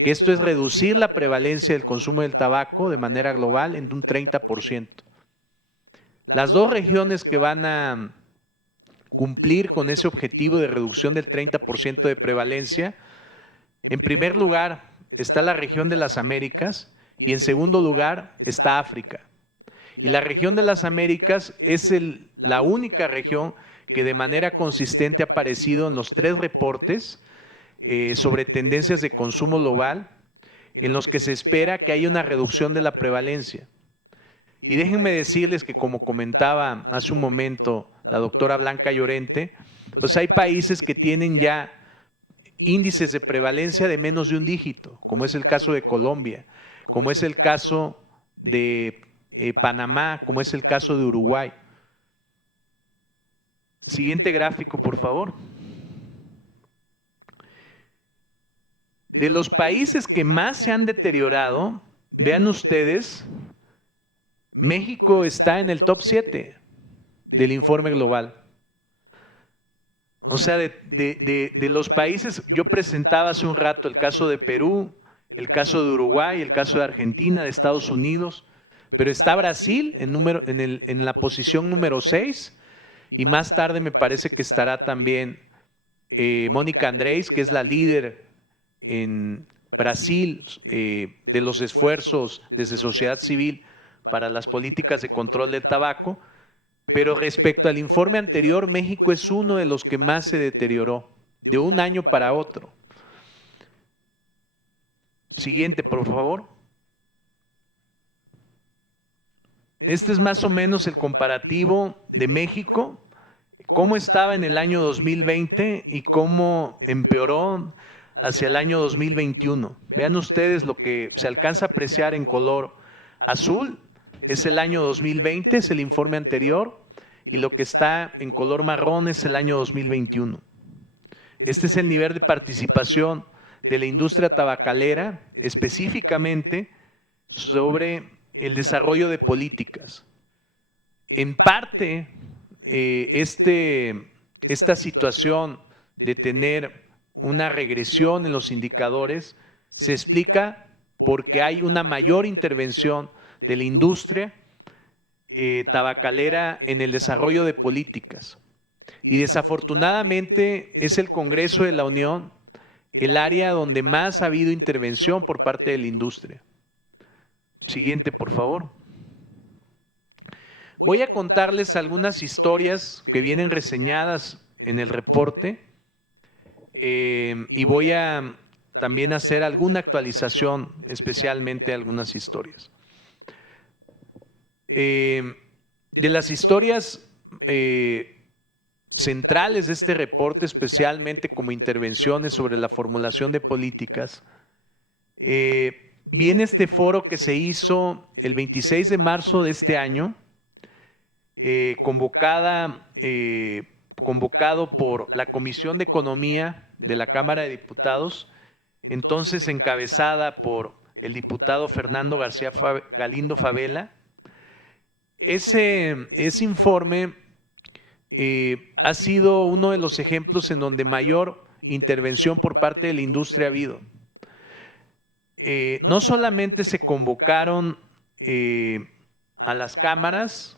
Que esto es reducir la prevalencia del consumo del tabaco de manera global en un 30%. Las 2 regiones que van a cumplir con ese objetivo de reducción del 30% de prevalencia, en primer lugar está la región de las Américas y en segundo lugar está África. Y la región de las Américas es la única región que de manera consistente ha aparecido en los 3 reportes sobre tendencias de consumo global, en los que se espera que haya una reducción de la prevalencia. Y déjenme decirles que, como comentaba hace un momento la doctora Blanca Llorente, pues hay países que tienen ya índices de prevalencia de menos de 1 dígito, como es el caso de Colombia, como es el caso de Panamá, como es el caso de Uruguay. Siguiente gráfico, por favor. De los países que más se han deteriorado, vean ustedes, México está en el top 7 del informe global. O sea, de los países, yo presentaba hace un rato el caso de Perú, el caso de Uruguay, el caso de Argentina, de Estados Unidos, pero está Brasil en la posición número 6 y más tarde me parece que estará también Mónica Andrés, que es la líder en Brasil de los esfuerzos desde sociedad civil para las políticas de control del tabaco, pero respecto al informe anterior, México es uno de los que más se deterioró, de un año para otro. Siguiente, por favor. Este es más o menos el comparativo de México, cómo estaba en el año 2020 y cómo empeoró hacia el año 2021. Vean ustedes lo que se alcanza a apreciar en color azul, es el año 2020, es el informe anterior, y lo que está en color marrón es el año 2021. Este es el nivel de participación de la industria tabacalera, específicamente sobre el desarrollo de políticas. En parte, esta situación de tener una regresión en los indicadores se explica porque hay una mayor intervención de la industria tabacalera en el desarrollo de políticas. Y desafortunadamente es el Congreso de la Unión el área donde más ha habido intervención por parte de la industria. Siguiente, por favor. Voy a contarles algunas historias que vienen reseñadas en el reporte y voy a también hacer alguna actualización, especialmente algunas historias. De las historias centrales de este reporte, especialmente como intervenciones sobre la formulación de políticas, viene este foro que se hizo el 26 de marzo de este año, convocado por la Comisión de Economía de la Cámara de Diputados, entonces encabezada por el diputado Fernando García Galindo Favela. Ese informe ha sido uno de los ejemplos en donde mayor intervención por parte de la industria ha habido. No solamente se convocaron a las cámaras,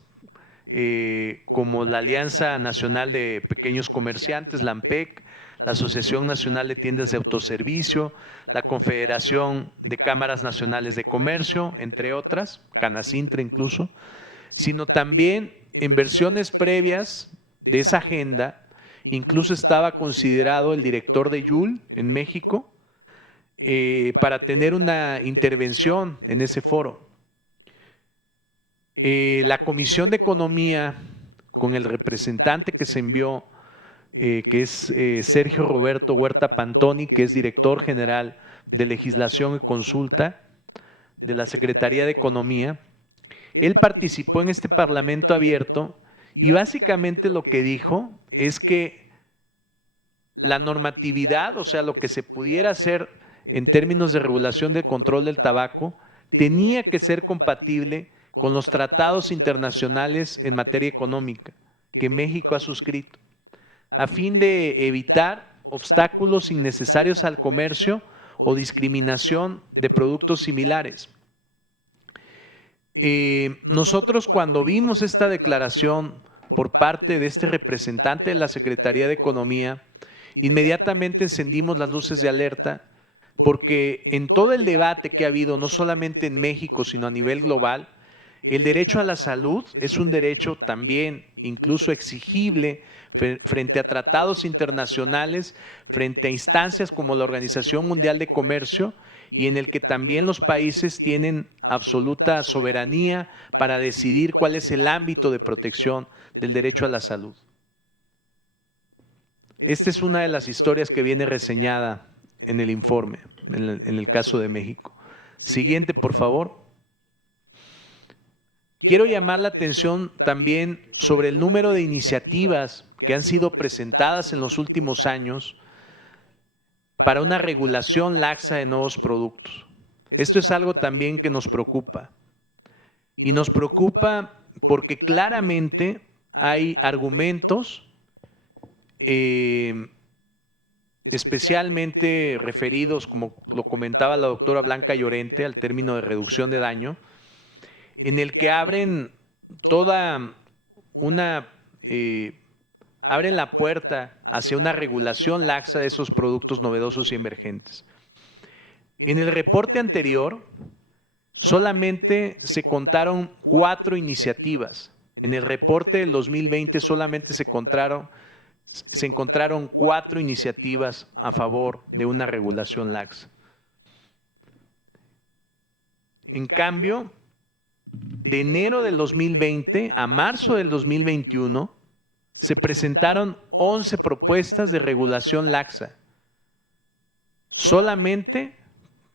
como la Alianza Nacional de Pequeños Comerciantes, la ANPEC, la Asociación Nacional de Tiendas de Autoservicio, la Confederación de Cámaras Nacionales de Comercio, entre otras, Canacintra incluso, sino también en versiones previas de esa agenda, incluso estaba considerado el director de YUL en México para tener una intervención en ese foro. La Comisión de Economía, con el representante que se envió, que es Sergio Roberto Huerta Pantoni, que es director general de Legislación y Consulta de la Secretaría de Economía, él participó en este Parlamento abierto y básicamente lo que dijo es que la normatividad, o sea, lo que se pudiera hacer en términos de regulación del control del tabaco, tenía que ser compatible con los tratados internacionales en materia económica que México ha suscrito, a fin de evitar obstáculos innecesarios al comercio o discriminación de productos similares. Nosotros, cuando vimos esta declaración por parte de este representante de la Secretaría de Economía, inmediatamente encendimos las luces de alerta, porque en todo el debate que ha habido, no solamente en México, sino a nivel global, el derecho a la salud es un derecho también incluso exigible frente a tratados internacionales, frente a instancias como la Organización Mundial de Comercio, y en el que también los países tienen absoluta soberanía para decidir cuál es el ámbito de protección del derecho a la salud. Esta es una de las historias que viene reseñada en el informe, en el caso de México. Siguiente, por favor. Quiero llamar la atención también sobre el número de iniciativas que han sido presentadas en los últimos años para una regulación laxa de nuevos productos. Esto es algo también que nos preocupa. Y nos preocupa porque claramente hay argumentos, especialmente referidos, como lo comentaba la doctora Blanca Llorente, al término de reducción de daño, en el que abren abren la puerta hacia una regulación laxa de esos productos novedosos y emergentes. En el reporte anterior solamente se contaron 4 iniciativas. En el reporte del 2020 solamente se encontraron 4 iniciativas a favor de una regulación laxa. En cambio, de enero del 2020 a marzo del 2021 se presentaron 11 propuestas de regulación laxa. Solamente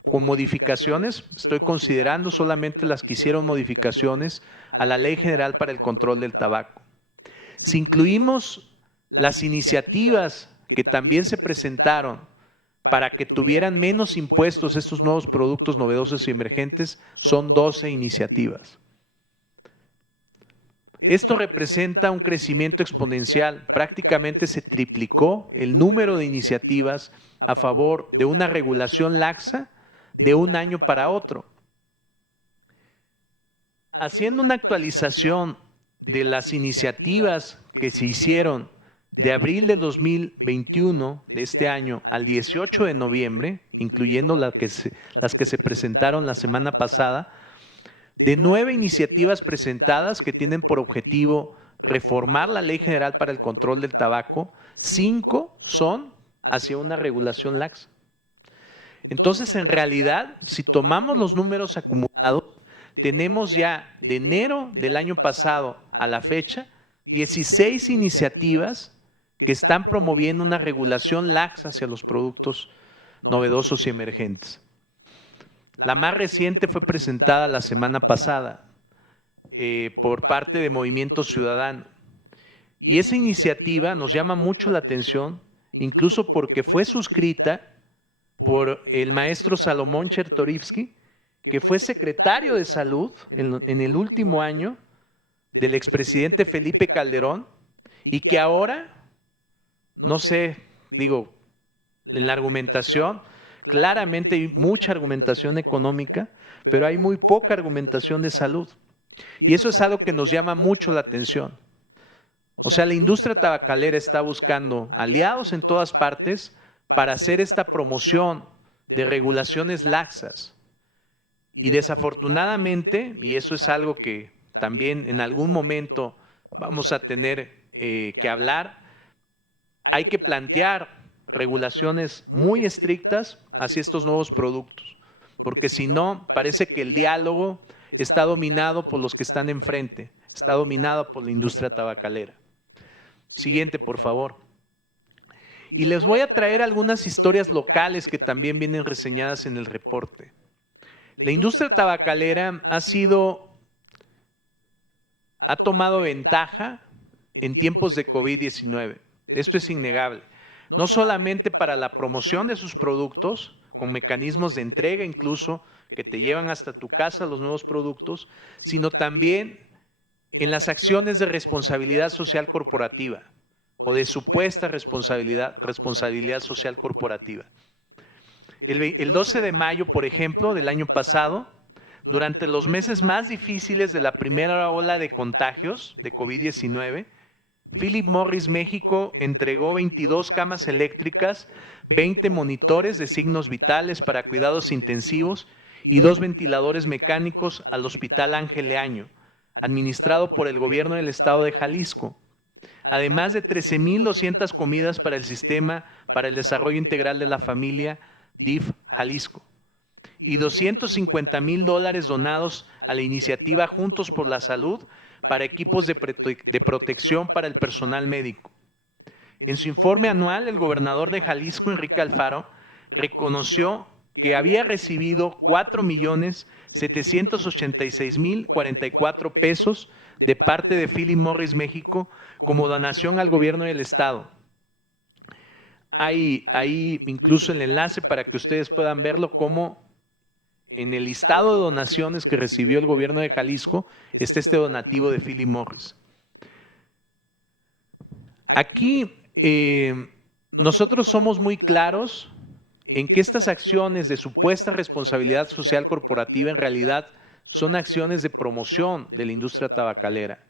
con modificaciones, estoy considerando solamente las que hicieron modificaciones a la Ley General para el Control del Tabaco. Si incluimos las iniciativas que también se presentaron para que tuvieran menos impuestos estos nuevos productos novedosos y emergentes, son 12 iniciativas. Esto representa un crecimiento exponencial. Prácticamente se triplicó el número de iniciativas a favor de una regulación laxa de un año para otro. Haciendo una actualización de las iniciativas que se hicieron de abril del 2021, de este año, al 18 de noviembre, incluyendo las que se presentaron la semana pasada, de 9 iniciativas presentadas que tienen por objetivo reformar la Ley General para el Control del Tabaco, 5 son hacia una regulación laxa. Entonces, en realidad, si tomamos los números acumulados, tenemos ya de enero del año pasado a la fecha 16 iniciativas que están promoviendo una regulación laxa hacia los productos novedosos y emergentes. La más reciente fue presentada la semana pasada por parte de Movimiento Ciudadano. Y esa iniciativa nos llama mucho la atención, incluso porque fue suscrita por el maestro Salomón Chertorivsky, que fue secretario de Salud en el último año del expresidente Felipe Calderón, y que ahora, no sé, digo, en la argumentación, claramente hay mucha argumentación económica, pero hay muy poca argumentación de salud. Y eso es algo que nos llama mucho la atención. O sea, la industria tabacalera está buscando aliados en todas partes para hacer esta promoción de regulaciones laxas. Y desafortunadamente, y eso es algo que también en algún momento vamos a tener que hablar, hay que plantear regulaciones muy estrictas hacia estos nuevos productos, porque si no, parece que el diálogo está dominado por los que están enfrente, está dominado por la industria tabacalera. Siguiente, por favor. Y les voy a traer algunas historias locales que también vienen reseñadas en el reporte. La industria tabacalera ha tomado ventaja en tiempos de COVID-19. Esto es innegable. No solamente para la promoción de sus productos, con mecanismos de entrega incluso, que te llevan hasta tu casa los nuevos productos, sino también en las acciones de responsabilidad social corporativa o de supuesta responsabilidad social corporativa. El 12 de mayo, por ejemplo, del año pasado, durante los meses más difíciles de la primera ola de contagios de COVID-19, Philip Morris México entregó 22 camas eléctricas, 20 monitores de signos vitales para cuidados intensivos y 2 ventiladores mecánicos al Hospital Ángel Leaño, administrado por el gobierno del estado de Jalisco, además de 13,200 comidas para el Sistema para el Desarrollo Integral de la Familia, DIF Jalisco, y $250,000 donados a la iniciativa Juntos por la Salud para equipos de protección para el personal médico. En su informe anual, el gobernador de Jalisco, Enrique Alfaro, reconoció que había recibido 4,786,044 pesos de parte de Philip Morris México como donación al gobierno del estado. Hay ahí incluso el enlace para que ustedes puedan verlo, como en el listado de donaciones que recibió el gobierno de Jalisco está este donativo de Philip Morris. Aquí nosotros somos muy claros en que estas acciones de supuesta responsabilidad social corporativa en realidad son acciones de promoción de la industria tabacalera.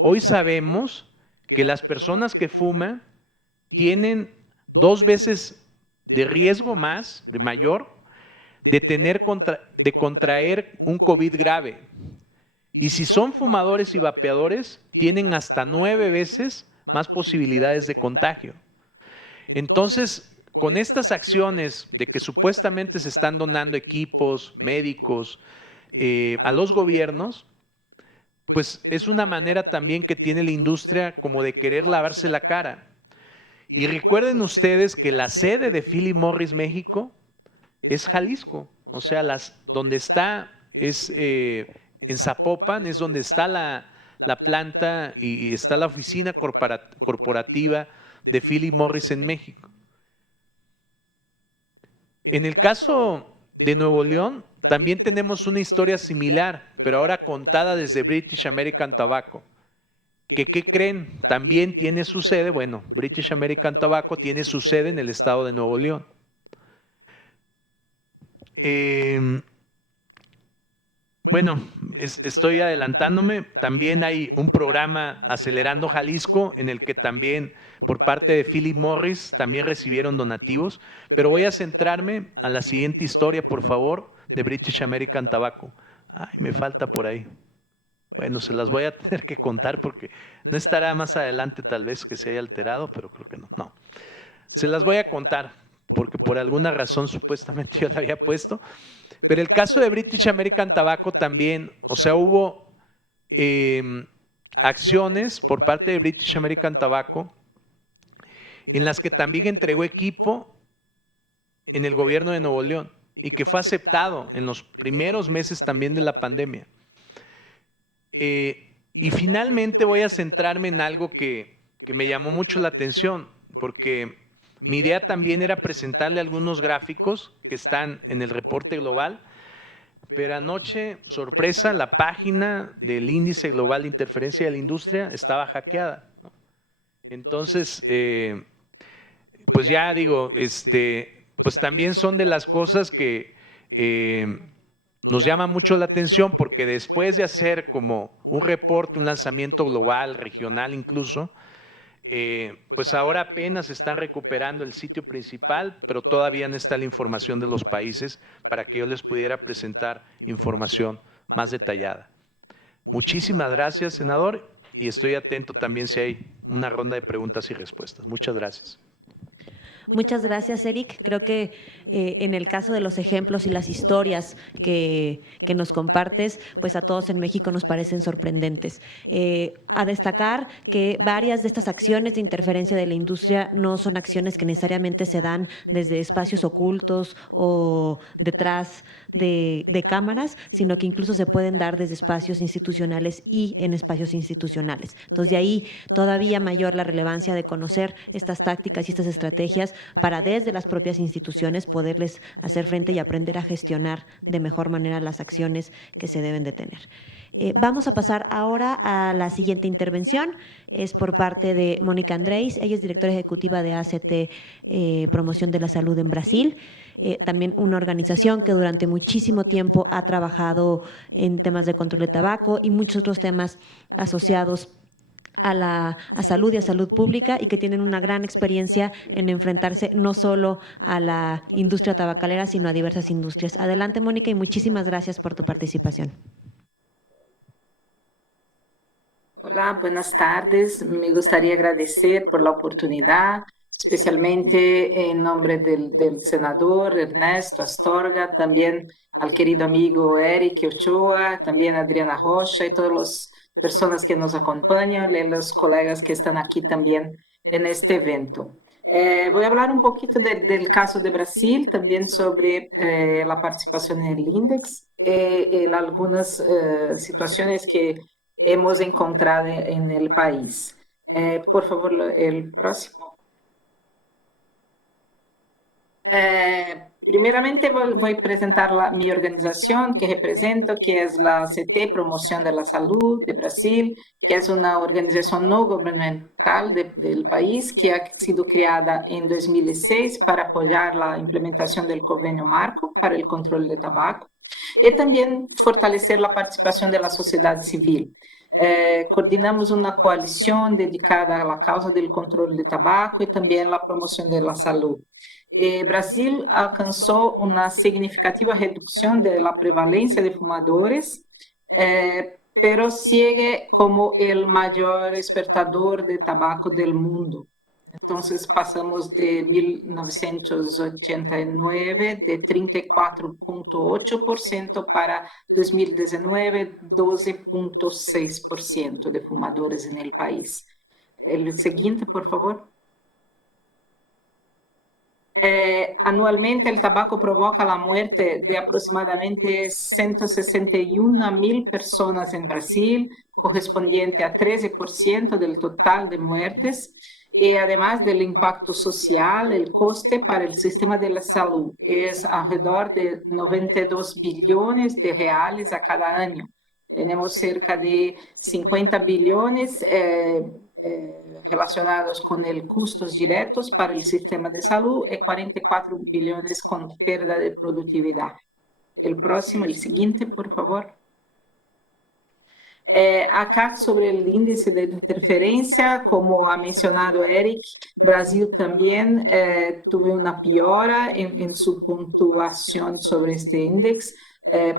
Hoy sabemos que las personas que fuman tienen 2 veces de riesgo mayor de contraer un COVID grave. Y si son fumadores y vapeadores, tienen hasta 9 veces más posibilidades de contagio. Entonces, con estas acciones de que supuestamente se están donando equipos médicos a los gobiernos, pues es una manera también que tiene la industria como de querer lavarse la cara. Y recuerden ustedes que la sede de Philip Morris México es Jalisco, o sea, donde está es en Zapopan, es donde está la planta y está la oficina corporativa de Philip Morris en México. En el caso de Nuevo León, también tenemos una historia similar, pero ahora contada desde British American Tobacco. ¿Qué creen? También tiene su sede, bueno, British American Tobacco tiene su sede en el estado de Nuevo León. Bueno, estoy adelantándome. También hay un programa Acelerando Jalisco en el que también por parte de Philip Morris también recibieron donativos, pero voy a centrarme a la siguiente historia, por favor, de British American Tobacco. Ay, me falta por ahí. Bueno, se las voy a tener que contar porque no estará más adelante tal vez que se haya alterado, pero creo que no. No, se las voy a contar porque por alguna razón supuestamente yo la había puesto. Pero el caso de British American Tobacco también, o sea, hubo acciones por parte de British American Tobacco en las que también entregó equipo en el gobierno de Nuevo León y que fue aceptado en los primeros meses también de la pandemia. Y finalmente voy a centrarme en algo que me llamó mucho la atención, porque mi idea también era presentarle algunos gráficos que están en el reporte global, pero anoche, sorpresa, la página del Índice Global de Interferencia de la Industria estaba hackeada, ¿no? Entonces, pues ya digo, pues también son de las cosas que nos llama mucho la atención, porque después de hacer como un reporte, un lanzamiento global, regional incluso, pues ahora apenas están recuperando el sitio principal, pero todavía no está la información de los países para que yo les pudiera presentar información más detallada. Muchísimas gracias, senador, y estoy atento también si hay una ronda de preguntas y respuestas. Muchas gracias. Muchas gracias, Eric. Creo que en el caso de los ejemplos y las historias que nos compartes, pues a todos en México nos parecen sorprendentes. A destacar que varias de estas acciones de interferencia de la industria no son acciones que necesariamente se dan desde espacios ocultos o detrás de cámaras, sino que incluso se pueden dar desde espacios institucionales y en espacios institucionales. Entonces, de ahí todavía mayor la relevancia de conocer estas tácticas y estas estrategias para desde las propias instituciones poderles hacer frente y aprender a gestionar de mejor manera las acciones que se deben de tener. Vamos a pasar ahora a la siguiente intervención. Es por parte de Mónica Andrés. Ella es directora ejecutiva de ACT Promoción de la Salud en Brasil. También una organización que durante muchísimo tiempo ha trabajado en temas de control de tabaco y muchos otros temas asociados a salud y a salud pública, y que tienen una gran experiencia en enfrentarse no solo a la industria tabacalera, sino a diversas industrias. Adelante, Mónica, y muchísimas gracias por tu participación. Hola, buenas tardes. Me gustaría agradecer por la oportunidad, especialmente en nombre del senador Ernesto Astorga, también al querido amigo Eric Ochoa, también Adriana Rocha y todas las personas que nos acompañan, y los colegas que están aquí también en este evento. Voy a hablar un poquito del caso de Brasil, también sobre la participación en el índice, algunas situaciones que hemos encontrado en el país. Por favor, el próximo. Primeramente voy a presentar mi organización que represento, que es la ACT Promoción de la Salud de Brasil, que es una organización no gubernamental del país que ha sido creada en 2006 para apoyar la implementación del convenio marco para el control de tabaco y también fortalecer la participación de la sociedad civil. Coordinamos una coalición dedicada a la causa del control de tabaco y también la promoción de la salud. Brasil alcanzó una significativa reducción de la prevalencia de fumadores, pero sigue como el mayor exportador de tabaco del mundo. Entonces pasamos de 1989 de 34,8% para 2019, 12,6% de fumadores en el país. El siguiente, por favor. Anualmente el tabaco provoca la muerte de aproximadamente 161.000 personas en Brasil, correspondiente a 13% del total de muertes, y además del impacto social, el coste para el sistema de la salud es alrededor de 92 billones de reales a cada año. Tenemos cerca de 50 billones relacionados con el costos directos para el sistema de salud y 44 billones con pérdida de productividad. El próximo, el siguiente, por favor. Acá sobre el índice de interferencia, como ha mencionado Eric, Brasil también tuvo una piora en su puntuación sobre este índice.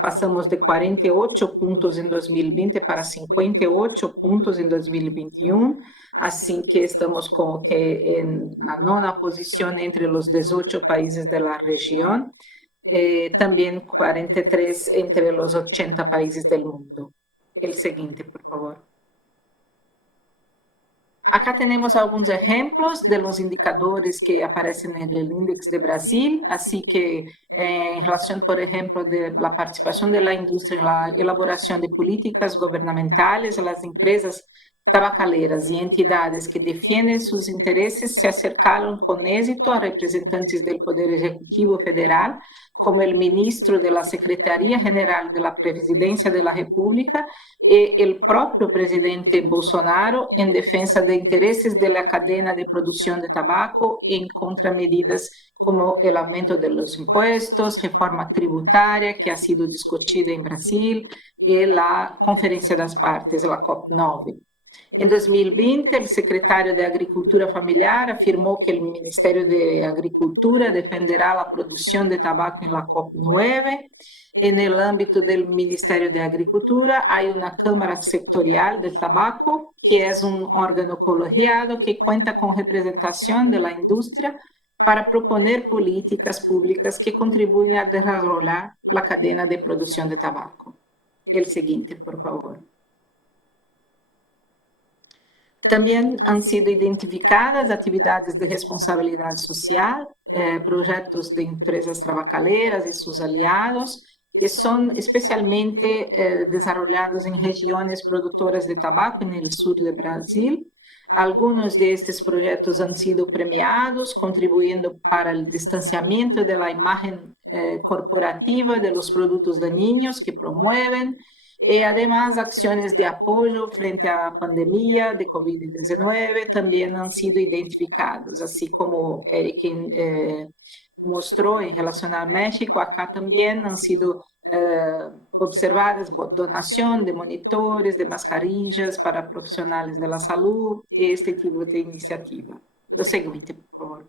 Pasamos de 48 puntos en 2020 para 58 puntos en 2021, así que estamos como que en la nona posición entre los 18 países de la región, también 43 entre los 80 países del mundo. El siguiente, por favor. Acá tenemos algunos ejemplos de los indicadores que aparecen en el Índice de Brasil, así que en relación, por ejemplo, de la participación de la industria en la elaboración de políticas gubernamentales, las empresas tabacaleras y entidades que defienden sus intereses se acercaron con éxito a representantes del Poder Ejecutivo Federal, como el ministro de la Secretaría General de la Presidencia de la República y el propio presidente Bolsonaro en defensa de intereses de la cadena de producción de tabaco en contramedidas como el aumento de los impuestos, reforma tributaria que ha sido discutida en Brasil y la Conferencia de las Partes, la COP9. En 2020, el secretario de Agricultura Familiar afirmó que el Ministerio de Agricultura defenderá la producción de tabaco en la COP9. En el ámbito del Ministerio de Agricultura hay una Cámara Sectorial del Tabaco, que es un órgano colegiado que cuenta con representación de la industria para proponer políticas públicas que contribuyen a desarrollar la cadena de producción de tabaco. El siguiente, por favor. También han sido identificadas actividades de responsabilidad social, proyectos de empresas tabacaleras y sus aliados, que son especialmente desarrollados en regiones productoras de tabaco en el sur de Brasil. Algunos de estos proyectos han sido premiados, contribuyendo para el distanciamiento de la imagen corporativa de los productos dañinos que promueven, y además acciones de apoyo frente a la pandemia de COVID-19 también han sido identificados, así como Eric mostró en relación a México. Acá también han sido observadas donación de monitores, de mascarillas para profesionales de la salud y este tipo de iniciativa. Lo siguiente, por favor.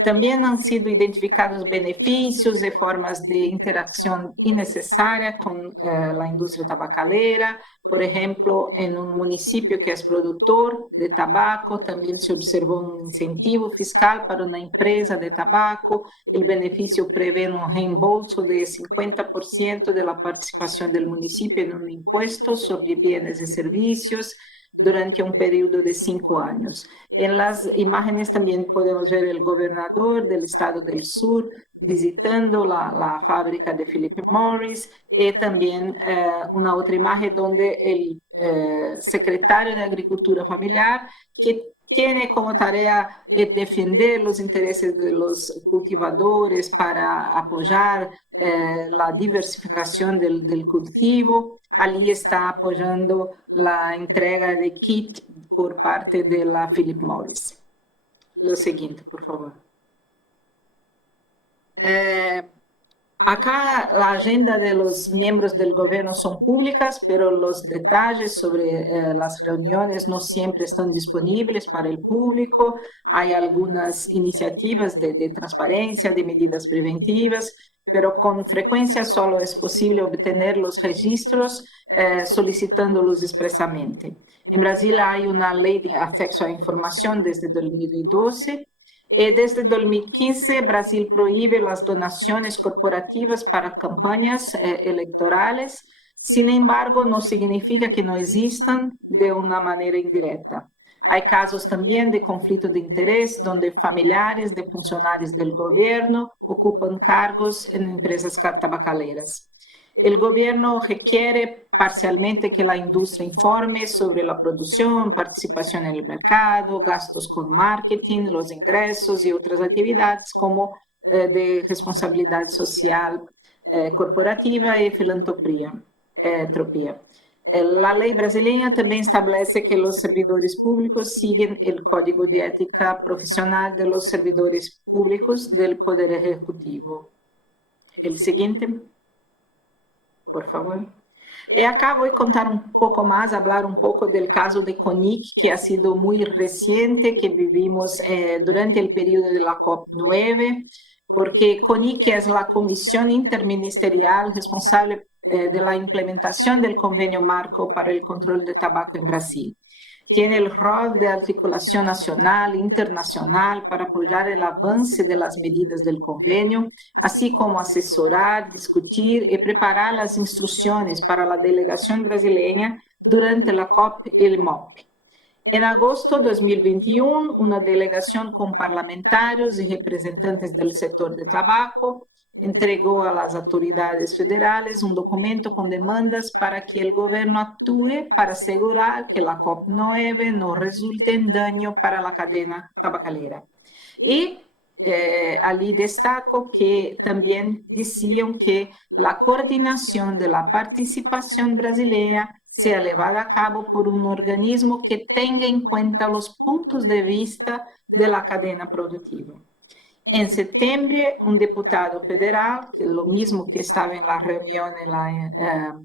También han sido identificados beneficios y formas de interacción innecesaria con la industria tabacalera. Por ejemplo, en un municipio que es productor de tabaco, también se observó un incentivo fiscal para una empresa de tabaco. El beneficio prevé un reembolso de 50% de la participación del municipio en un impuesto sobre bienes y servicios durante un periodo de 5 años. En las imágenes también podemos ver el gobernador del estado del sur visitando la fábrica de Philip Morris y también una otra imagen donde el secretario de Agricultura Familiar, que tiene como tarea defender los intereses de los cultivadores para apoyar la diversificación del cultivo. Ali está apoyando la entrega de kit por parte de la Philip Morris. Lo siguiente, por favor. Acá la agenda de los miembros del gobierno son públicas, pero los detalles sobre las reuniones no siempre están disponibles para el público. Hay algunas iniciativas de transparencia, de medidas preventivas, pero con frecuencia solo es posible obtener los registros solicitándolos expresamente. En Brasil hay una ley de acceso a información desde 2012 y desde 2015 Brasil prohíbe las donaciones corporativas para campañas electorales. Sin embargo, no significa que no existan de una manera indirecta. Hay casos también de conflicto de interés donde familiares de funcionarios del gobierno ocupan cargos en empresas tabacaleras. El gobierno requiere parcialmente que la industria informe sobre la producción, participación en el mercado, gastos con marketing, los ingresos y otras actividades como de responsabilidad social corporativa y filantropía. La ley brasileña también establece que los servidores públicos siguen el Código de Ética Profesional de los Servidores Públicos del Poder Ejecutivo. El siguiente, por favor. Y acá voy a contar un poco más, hablar un poco del caso de CONIC, que ha sido muy reciente, que vivimos durante el periodo de la COP9, porque CONIC es la Comisión Interministerial responsable de la implementación del Convenio Marco para el Control de Tabaco en Brasil. Tiene el rol de articulación nacional e internacional para apoyar el avance de las medidas del convenio, así como asesorar, discutir y preparar las instrucciones para la delegación brasileña durante la COP y el MOP. En agosto de 2021, una delegación con parlamentarios y representantes del sector de tabaco entregó a las autoridades federales un documento con demandas para que el gobierno actúe para asegurar que la COP9 no resulte en daño para la cadena tabacalera. Y allí destaco que también decían que la coordinación de la participación brasileña sea llevada a cabo por un organismo que tenga en cuenta los puntos de vista de la cadena productiva. En septiembre, un diputado federal, que es lo mismo que estaba en la reunión en la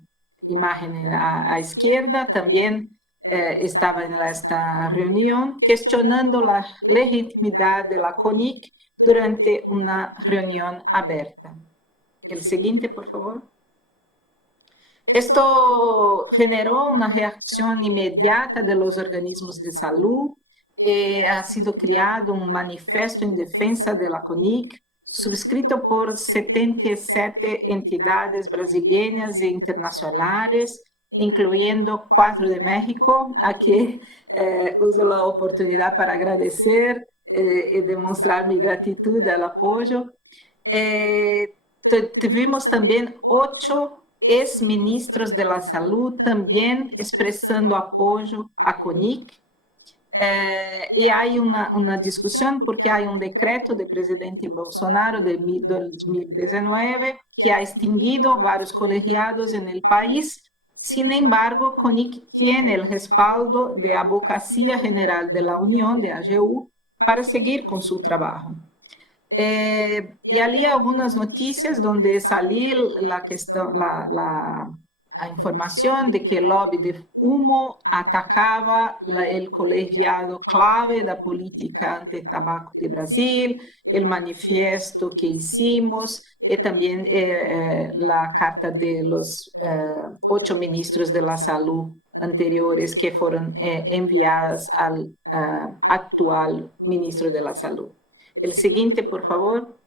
imagen a izquierda, también estaba en esta reunión, cuestionando la legitimidad de la CONIC durante una reunión abierta. El siguiente, por favor. Esto generó una reacción inmediata de los organismos de salud. Ha sido creado un manifiesto en defensa de la CONIC, suscrito por 77 entidades brasileñas e internacionales, incluyendo 4 de México, a que uso la oportunidad para agradecer y demostrar mi gratitud al apoyo. Tuvimos también 8 ex-ministros de la salud también expresando apoyo a CONIC. Y hay una discusión porque hay un decreto del presidente Bolsonaro de 2019 que ha extinguido varios colegiados en el país. Sin embargo, CONIC tiene el respaldo de Abogacía General de la Unión, de AGU, para seguir con su trabajo. Y allí algunas noticias donde salió la información de que el lobby de humo atacaba el colegiado clave de la política anti-tabaco de Brasil, el manifiesto que hicimos y también la carta de los 8 ministros de la salud anteriores que fueron enviadas al actual ministro de la salud. El siguiente, por favor.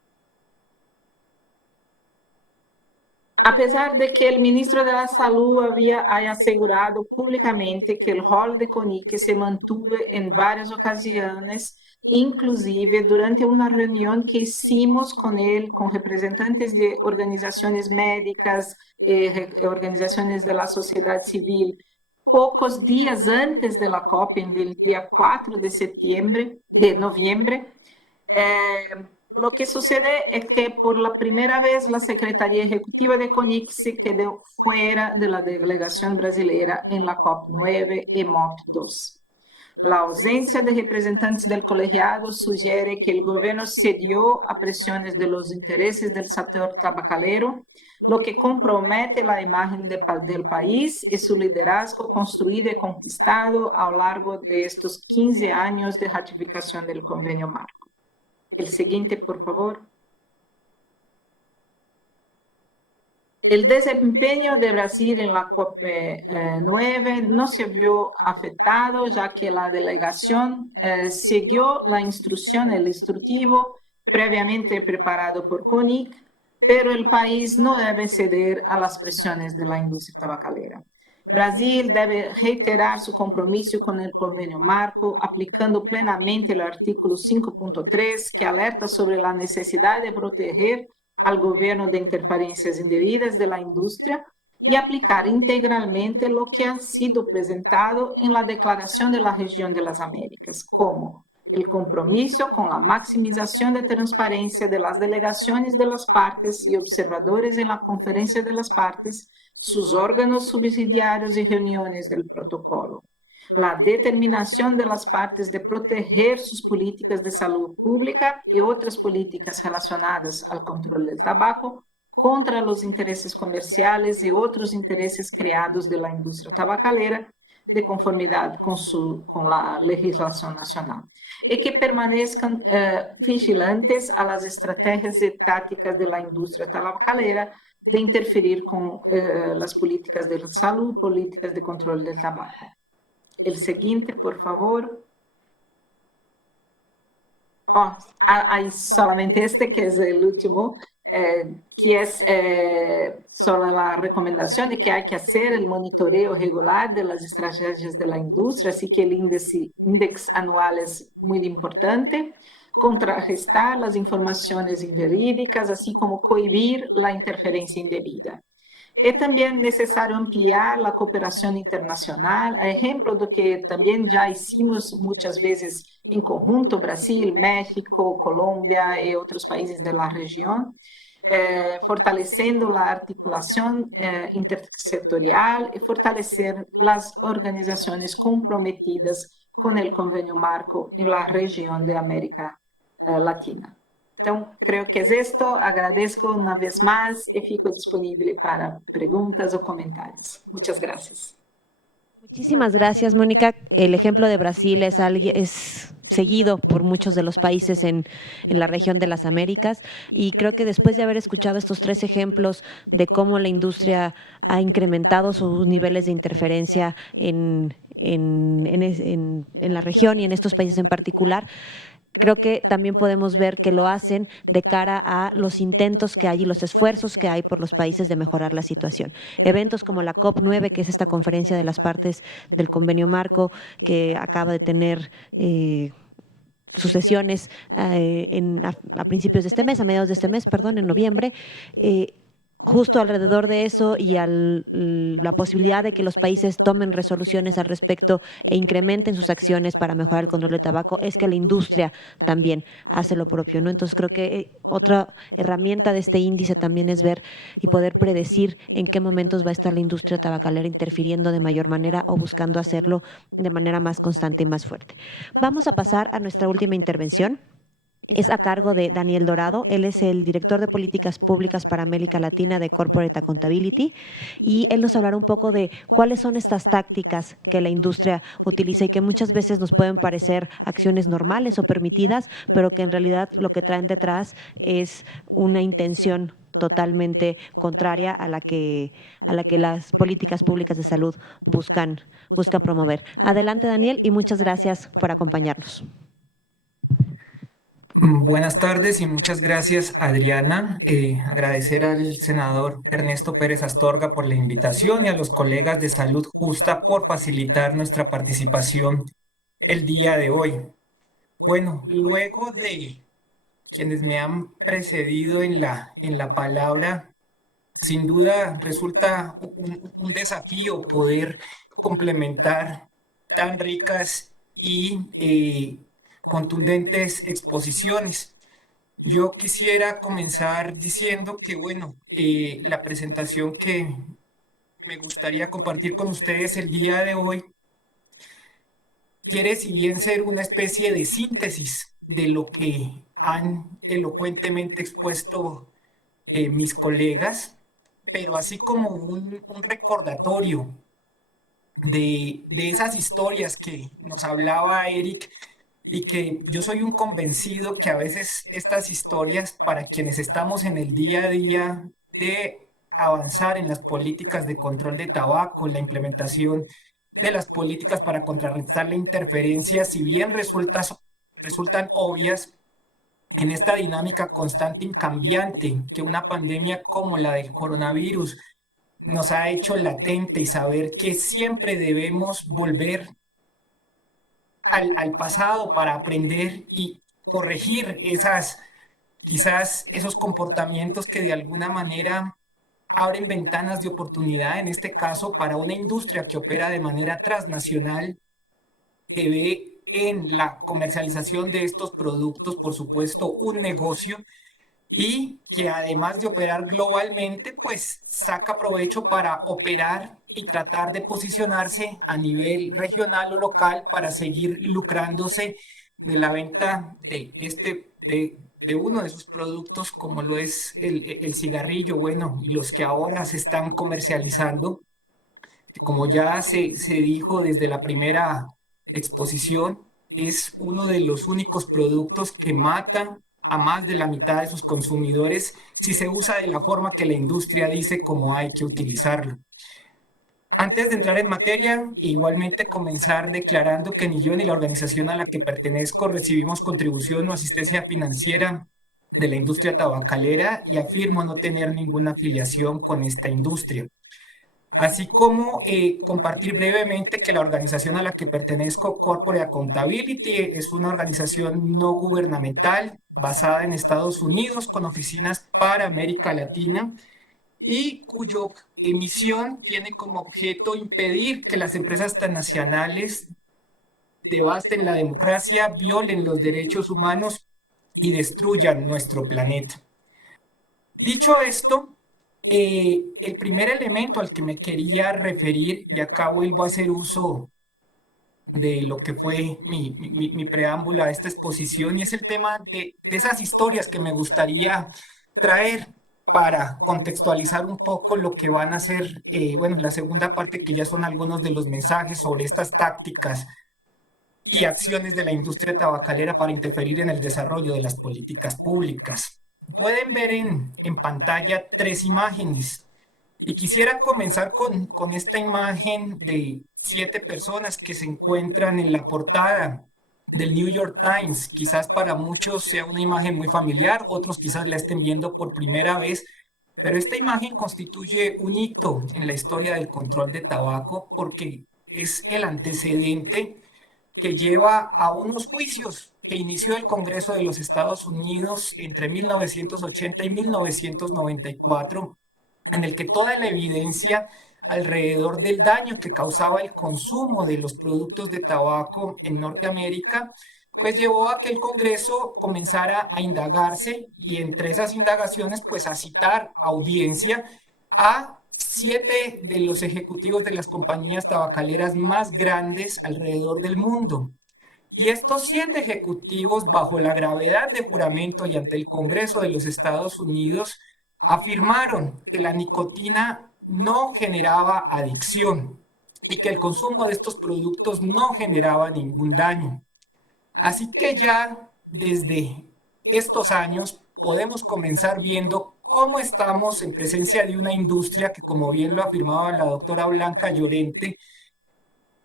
A pesar de que el ministro de la Salud haya asegurado públicamente que el rol de CONIC se mantuvo en varias ocasiones, inclusive durante una reunión que hicimos con él, con representantes de organizaciones médicas, organizaciones de la sociedad civil, pocos días antes de la COP, el día 4 de noviembre, lo que sucede es que por la primera vez la Secretaría Ejecutiva de CONIC se quedó fuera de la delegación brasileña en la COP9 y MOP2. La ausencia de representantes del colegiado sugiere que el gobierno cedió a presiones de los intereses del sector tabacalero, lo que compromete la imagen del país y su liderazgo construido y conquistado a lo largo de estos 15 años de ratificación del convenio marco. El siguiente, por favor. El desempeño de Brasil en la COP9 no se vio afectado, ya que la delegación siguió la instrucción, el instructivo previamente preparado por CONIC, pero el país no debe ceder a las presiones de la industria tabacalera. Brasil debe reiterar su compromiso con el convenio marco, aplicando plenamente el artículo 5.3, que alerta sobre la necesidad de proteger al gobierno de interferencias indebidas de la industria y aplicar integralmente lo que ha sido presentado en la Declaración de la Región de las Américas, como el compromiso con la maximización de transparencia de las delegaciones de las partes y observadores en la Conferencia de las Partes, sus órganos subsidiarios y reuniones del protocolo. La determinación de las partes de proteger sus políticas de salud pública y otras políticas relacionadas al control del tabaco contra los intereses comerciales y otros intereses creados de la industria tabacalera de conformidad con la legislación nacional. Y que permanezcan vigilantes a las estrategias y tácticas de la industria tabacalera de interferir con las políticas de salud, políticas de control del tabaco. el siguiente, por favor. Oh, hay solamente este que es el último, que es sobre la recomendación de que hay que hacer el monitoreo regular de las estrategias de la industria, así que el índice anual es muy importante, contrarrestar las informaciones inverídicas, así como cohibir la interferencia indebida. Es también necesario ampliar la cooperación internacional, a ejemplo de que también ya hicimos muchas veces en conjunto, Brasil, México, Colombia y otros países de la región, fortaleciendo la articulación intersectorial y fortalecer las organizaciones comprometidas con el convenio marco en la región de América Latina. Então, creio que é isto. Agradeço uma vez mais e fico disponível para preguntas o comentarios. Muchas gracias. Muchísimas gracias, Mónica. El ejemplo de Brasil es seguido por muchos de los países en la región de las Américas, y creo que después de haber escuchado estos 3 ejemplos de cómo la industria ha incrementado sus niveles de interferencia en la región y en estos países en particular, creo que también podemos ver que lo hacen de cara a los intentos que hay y los esfuerzos que hay por los países de mejorar la situación. Eventos como la COP9, que es esta conferencia de las partes del convenio marco, que acaba de tener sus sesiones a principios de este mes, a mediados de este mes, perdón, en noviembre, justo alrededor de eso y la posibilidad de que los países tomen resoluciones al respecto e incrementen sus acciones para mejorar el control del tabaco, es que la industria también hace lo propio, ¿no? Entonces creo que otra herramienta de este índice también es ver y poder predecir en qué momentos va a estar la industria tabacalera interfiriendo de mayor manera o buscando hacerlo de manera más constante y más fuerte. Vamos a pasar a nuestra última intervención. Es a cargo de Daniel Dorado. Él es el director de políticas públicas para América Latina de Corporate Accountability, y él nos hablará un poco de cuáles son estas tácticas que la industria utiliza y que muchas veces nos pueden parecer acciones normales o permitidas, pero que en realidad lo que traen detrás es una intención totalmente contraria a la que las políticas públicas de salud buscan promover. Adelante, Daniel, y muchas gracias por acompañarnos. Buenas tardes y muchas gracias, Adriana. Agradecer al senador Ernesto Pérez Astorga por la invitación y a los colegas de Salud Justa por facilitar nuestra participación el día de hoy. Bueno, luego de quienes me han precedido en la palabra, sin duda resulta un desafío poder complementar tan ricas y contundentes exposiciones. Yo quisiera comenzar diciendo que, bueno, la presentación que me gustaría compartir con ustedes el día de hoy quiere, si bien ser una especie de síntesis de lo que han elocuentemente expuesto mis colegas, pero así como un recordatorio de esas historias que nos hablaba Eric, y que yo soy un convencido que a veces estas historias, para quienes estamos en el día a día de avanzar en las políticas de control de tabaco, la implementación de las políticas para contrarrestar la interferencia, si bien resultan obvias, en esta dinámica constante y cambiante que una pandemia como la del coronavirus nos ha hecho latente, y saber que siempre debemos volver al pasado para aprender y corregir quizás esos comportamientos que de alguna manera abren ventanas de oportunidad, en este caso para una industria que opera de manera transnacional, que ve en la comercialización de estos productos, por supuesto, un negocio, y que además de operar globalmente, pues saca provecho para operar y tratar de posicionarse a nivel regional o local para seguir lucrándose de la venta de uno de sus productos, como lo es el cigarrillo, bueno, y los que ahora se están comercializando, que como ya se dijo desde la primera exposición, es uno de los únicos productos que matan a más de la mitad de sus consumidores si se usa de la forma que la industria dice cómo hay que utilizarlo. Antes de entrar en materia, igualmente comenzar declarando que ni yo ni la organización a la que pertenezco recibimos contribución o asistencia financiera de la industria tabacalera y afirmo no tener ninguna afiliación con esta industria. Así como compartir brevemente que la organización a la que pertenezco, Corporate Accountability, es una organización no gubernamental basada en Estados Unidos con oficinas para América Latina y cuyo misión tiene como objeto impedir que las empresas transnacionales devasten la democracia, violen los derechos humanos y destruyan nuestro planeta. Dicho esto, el primer elemento al que me quería referir, y acá vuelvo a hacer uso de lo que fue mi preámbulo a esta exposición, y es el tema de esas historias que me gustaría traer para contextualizar un poco lo que van a ser, bueno, la segunda parte, que ya son algunos de los mensajes sobre estas tácticas y acciones de la industria tabacalera para interferir en el desarrollo de las políticas públicas. Pueden ver en pantalla 3 imágenes y quisiera comenzar con esta imagen de 7 personas que se encuentran en la portada del New York Times. Quizás para muchos sea una imagen muy familiar, otros quizás la estén viendo por primera vez, pero esta imagen constituye un hito en la historia del control de tabaco porque es el antecedente que lleva a unos juicios que inició el Congreso de los Estados Unidos entre 1980 y 1994, en el que toda la evidencia alrededor del daño que causaba el consumo de los productos de tabaco en Norteamérica, pues llevó a que el Congreso comenzara a indagarse y entre esas indagaciones, pues a citar audiencia a 7 de los ejecutivos de las compañías tabacaleras más grandes alrededor del mundo. Y estos 7 ejecutivos, bajo la gravedad de juramento y ante el Congreso de los Estados Unidos, afirmaron que la nicotina no generaba adicción y que el consumo de estos productos no generaba ningún daño. Así que ya desde estos años podemos comenzar viendo cómo estamos en presencia de una industria que, como bien lo afirmaba la doctora Blanca Llorente,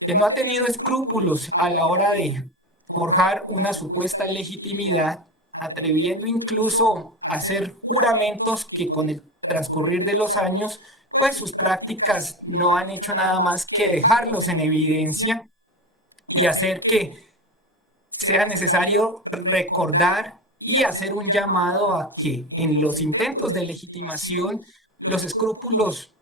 que no ha tenido escrúpulos a la hora de forjar una supuesta legitimidad, atreviendo incluso a hacer juramentos que con el transcurrir de los años, pues sus prácticas no han hecho nada más que dejarlos en evidencia y hacer que sea necesario recordar y hacer un llamado a que en los intentos de legitimación los escrúpulos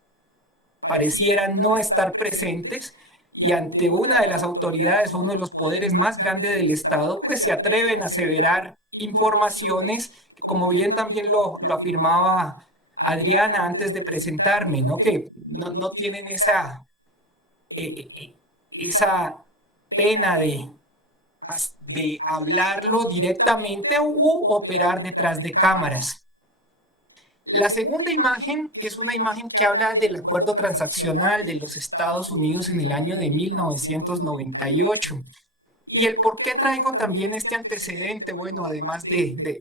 parecieran no estar presentes y ante una de las autoridades o uno de los poderes más grandes del Estado, pues se atreven a aseverar informaciones que, como bien también lo afirmaba Adriana antes de presentarme, ¿no? Que no tienen esa pena de hablarlo directamente u operar detrás de cámaras. La segunda imagen es una imagen que habla del acuerdo transaccional de los Estados Unidos en el año de 1998. Y el por qué traigo también este antecedente, bueno, además del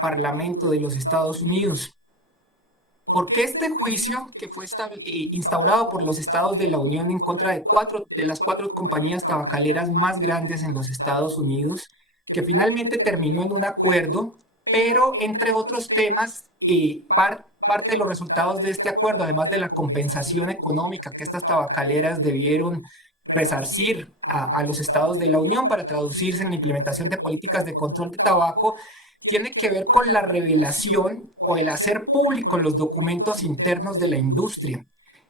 Parlamento de los Estados Unidos. Porque este juicio que fue instaurado por los estados de la Unión en contra de las 4 compañías tabacaleras más grandes en los Estados Unidos, que finalmente terminó en un acuerdo, pero entre otros temas, parte de los resultados de este acuerdo, además de la compensación económica que estas tabacaleras debieron resarcir a los estados de la Unión para traducirse en la implementación de políticas de control de tabaco, tiene que ver con la revelación o el hacer público los documentos internos de la industria.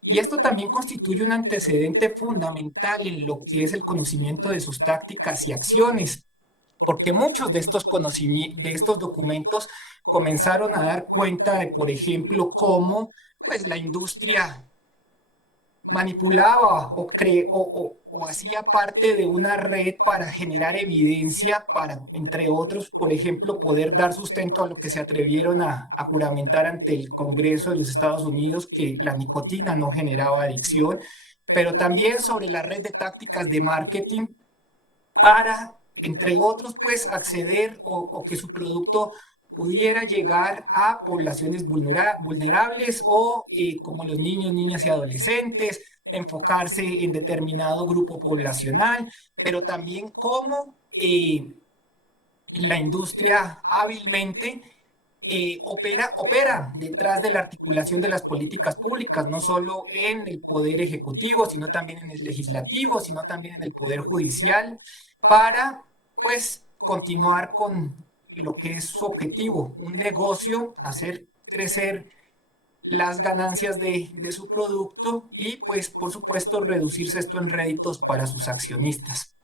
Y esto también constituye un antecedente fundamental en lo que es el conocimiento de sus tácticas y acciones, porque muchos de estos documentos comenzaron a dar cuenta de, por ejemplo, cómo pues, la industria manipulaba o hacía parte de una red para generar evidencia para, entre otros, por ejemplo, poder dar sustento a lo que se atrevieron a juramentar ante el Congreso de los Estados Unidos, que la nicotina no generaba adicción, pero también sobre la red de tácticas de marketing para, entre otros, pues acceder o que su producto pudiera llegar a poblaciones vulnerables o como los niños, niñas y adolescentes, enfocarse en determinado grupo poblacional, pero también cómo la industria hábilmente opera detrás de la articulación de las políticas públicas, no solo en el poder ejecutivo, sino también en el legislativo, sino también en el poder judicial, para pues continuar con lo que es su objetivo, un negocio, hacer crecer las ganancias de su producto y pues por supuesto reducirse esto en réditos para sus accionistas.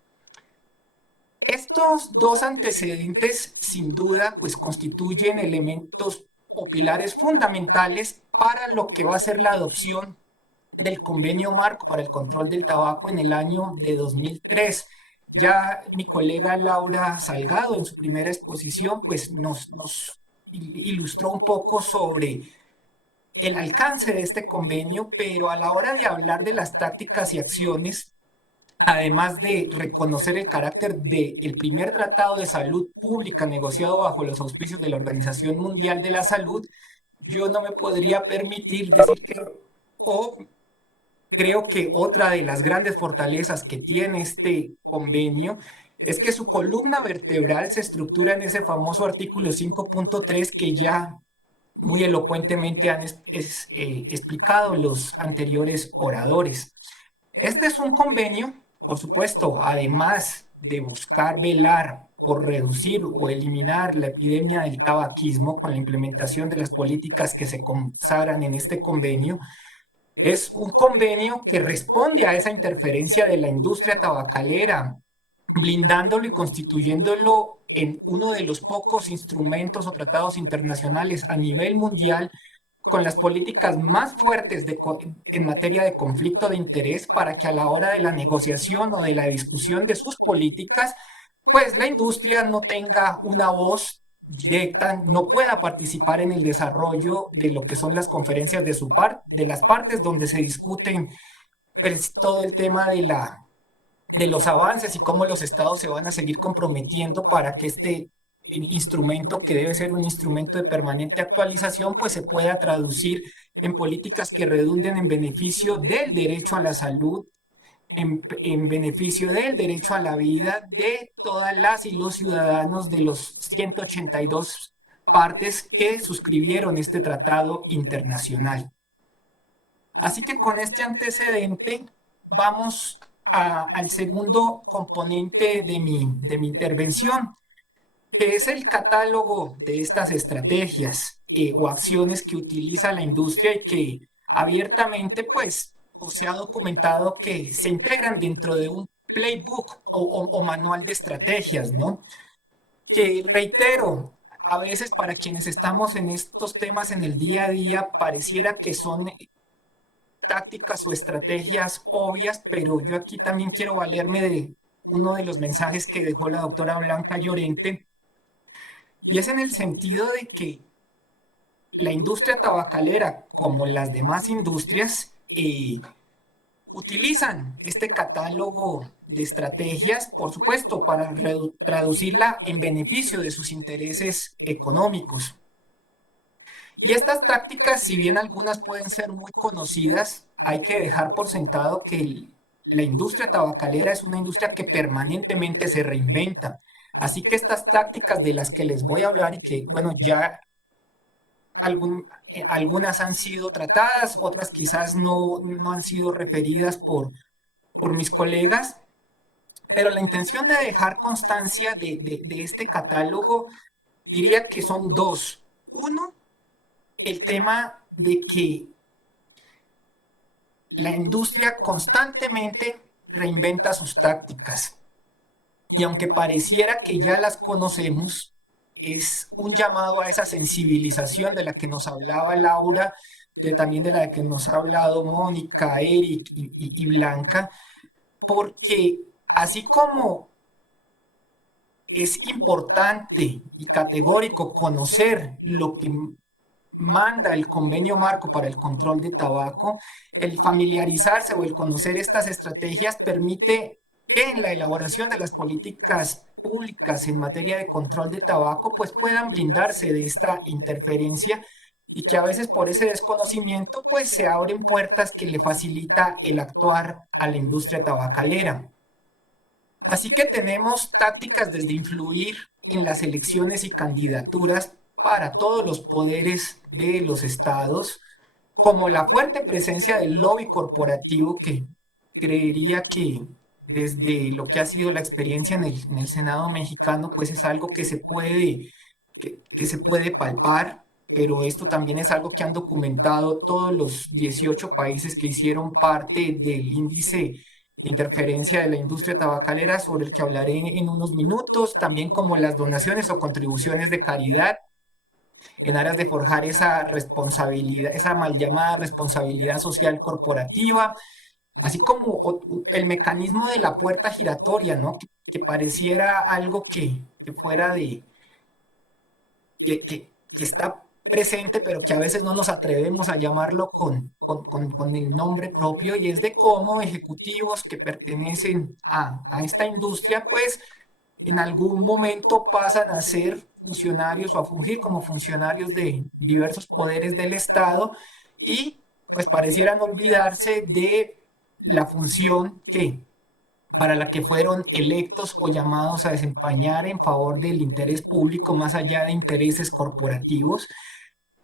Estos dos antecedentes, sin duda, pues constituyen elementos o pilares fundamentales para lo que va a ser la adopción del Convenio Marco para el Control del Tabaco en el año de 2003. Ya mi colega Laura Salgado, en su primera exposición, pues nos ilustró un poco sobre el alcance de este convenio, pero a la hora de hablar de las tácticas y acciones, además de reconocer el carácter del primer tratado de salud pública negociado bajo los auspicios de la Organización Mundial de la Salud, yo no me podría permitir decir que, o creo que otra de las grandes fortalezas que tiene este convenio es que su columna vertebral se estructura en ese famoso artículo 5.3 que ya muy elocuentemente han explicado los anteriores oradores. Este es un convenio, por supuesto, además de buscar velar por reducir o eliminar la epidemia del tabaquismo con la implementación de las políticas que se consagran en este convenio, es un convenio que responde a esa interferencia de la industria tabacalera, blindándolo y constituyéndolo en uno de los pocos instrumentos o tratados internacionales a nivel mundial con las políticas más fuertes en materia de conflicto de interés para que a la hora de la negociación o de la discusión de sus políticas, pues la industria no tenga una voz directa, no pueda participar en el desarrollo de lo que son las conferencias de las partes donde se discuten pues, todo el tema de los avances y cómo los estados se van a seguir comprometiendo para que este instrumento, que debe ser un instrumento de permanente actualización, pues se pueda traducir en políticas que redunden en beneficio del derecho a la salud, en beneficio del derecho a la vida de todas las y los ciudadanos de los 182 partes que suscribieron este tratado internacional. Así que con este antecedente vamos al segundo componente de mi intervención, que es el catálogo de estas estrategias o acciones que utiliza la industria y que abiertamente pues se ha documentado que se integran dentro de un playbook o manual de estrategias, ¿no? Que reitero, a veces para quienes estamos en estos temas en el día a día pareciera que son tácticas o estrategias obvias, pero yo aquí también quiero valerme de uno de los mensajes que dejó la doctora Blanca Llorente, y es en el sentido de que la industria tabacalera, como las demás industrias, utilizan este catálogo de estrategias, por supuesto, para traducirla en beneficio de sus intereses económicos. Y estas tácticas, si bien algunas pueden ser muy conocidas, hay que dejar por sentado que la industria tabacalera es una industria que permanentemente se reinventa. Así que estas tácticas de las que les voy a hablar y que, bueno, ya algunas han sido tratadas, otras quizás no han sido referidas por mis colegas, pero la intención de dejar constancia de este catálogo diría que son dos. Uno, el tema de que la industria constantemente reinventa sus tácticas. Y aunque pareciera que ya las conocemos, es un llamado a esa sensibilización de la que nos hablaba Laura, también de la que nos ha hablado Mónica, Eric y Blanca, porque así como es importante y categórico conocer lo que manda el Convenio Marco para el Control de Tabaco, el familiarizarse o el conocer estas estrategias permite que en la elaboración de las políticas públicas en materia de control de tabaco pues puedan blindarse de esta interferencia y que a veces por ese desconocimiento pues se abren puertas que le facilita el actuar a la industria tabacalera. Así que tenemos tácticas desde influir en las elecciones y candidaturas para todos los poderes de los estados, como la fuerte presencia del lobby corporativo que creería que desde lo que ha sido la experiencia en el Senado mexicano, pues es algo que se puede, que se puede palpar, pero esto también es algo que han documentado todos los 18 países que hicieron parte del índice de interferencia de la industria tabacalera, sobre el que hablaré en unos minutos, también como las donaciones o contribuciones de caridad, en aras de forjar esa responsabilidad, esa mal llamada responsabilidad social corporativa, así como el mecanismo de la puerta giratoria, ¿no? Que pareciera algo que fuera de, que está presente, pero que a veces no nos atrevemos a llamarlo con el nombre propio, y es de cómo ejecutivos que pertenecen a esta industria, pues en algún momento pasan a ser funcionarios o a fungir como funcionarios de diversos poderes del Estado y pues parecieran olvidarse de la función para la que fueron electos o llamados a desempeñar en favor del interés público más allá de intereses corporativos,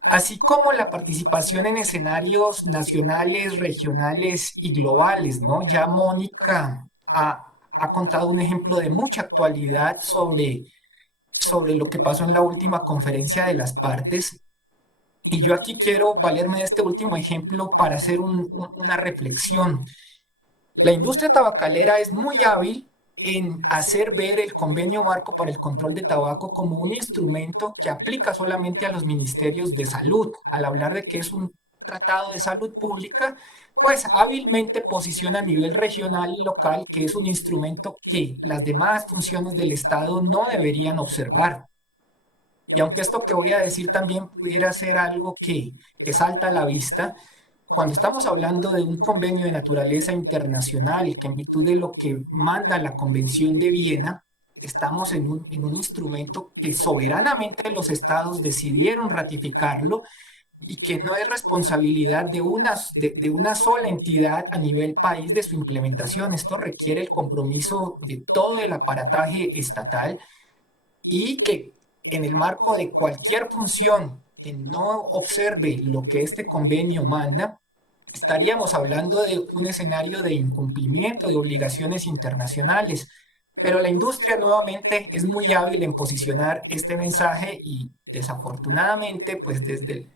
así como la participación en escenarios nacionales, regionales y globales, ¿no? Ya Mónica ha contado un ejemplo de mucha actualidad sobre lo que pasó en la última conferencia de las partes. Y yo aquí quiero valerme de este último ejemplo para hacer una reflexión. La industria tabacalera es muy hábil en hacer ver el convenio marco para el control de tabaco como un instrumento que aplica solamente a los ministerios de salud. Al hablar de que es un tratado de salud pública, pues hábilmente posiciona a nivel regional y local que es un instrumento que las demás funciones del Estado no deberían observar. Y aunque esto que voy a decir también pudiera ser algo que salta a la vista, cuando estamos hablando de un convenio de naturaleza internacional, que en virtud de lo que manda la Convención de Viena, estamos en un instrumento que soberanamente los estados decidieron ratificarlo y que no es responsabilidad de una sola entidad a nivel país de su implementación. Esto requiere el compromiso de todo el aparataje estatal y que en el marco de cualquier función que no observe lo que este convenio manda, estaríamos hablando de un escenario de incumplimiento de obligaciones internacionales. Pero la industria nuevamente es muy hábil en posicionar este mensaje y desafortunadamente, pues desde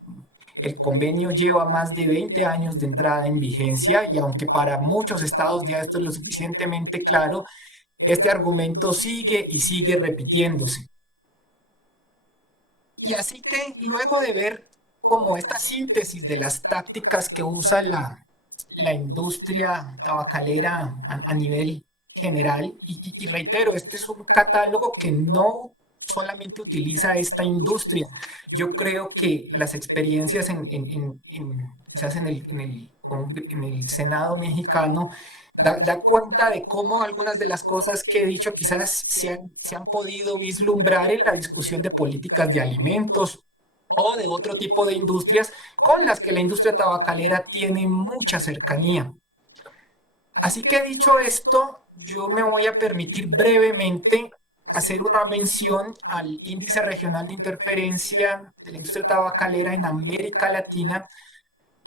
el convenio lleva más de 20 años de entrada en vigencia y aunque para muchos estados ya esto es lo suficientemente claro, este argumento sigue y sigue repitiéndose. Y así que luego de ver como esta síntesis de las tácticas que usa la industria tabacalera a nivel general, y reitero, este es un catálogo que no solamente utiliza esta industria. Yo creo que las experiencias quizás en el Senado mexicano da cuenta de cómo algunas de las cosas que he dicho quizás se han podido vislumbrar en la discusión de políticas de alimentos o de otro tipo de industrias con las que la industria tabacalera tiene mucha cercanía. Así que dicho esto, yo me voy a permitir brevemente hacer una mención al índice regional de interferencia de la industria tabacalera en América Latina,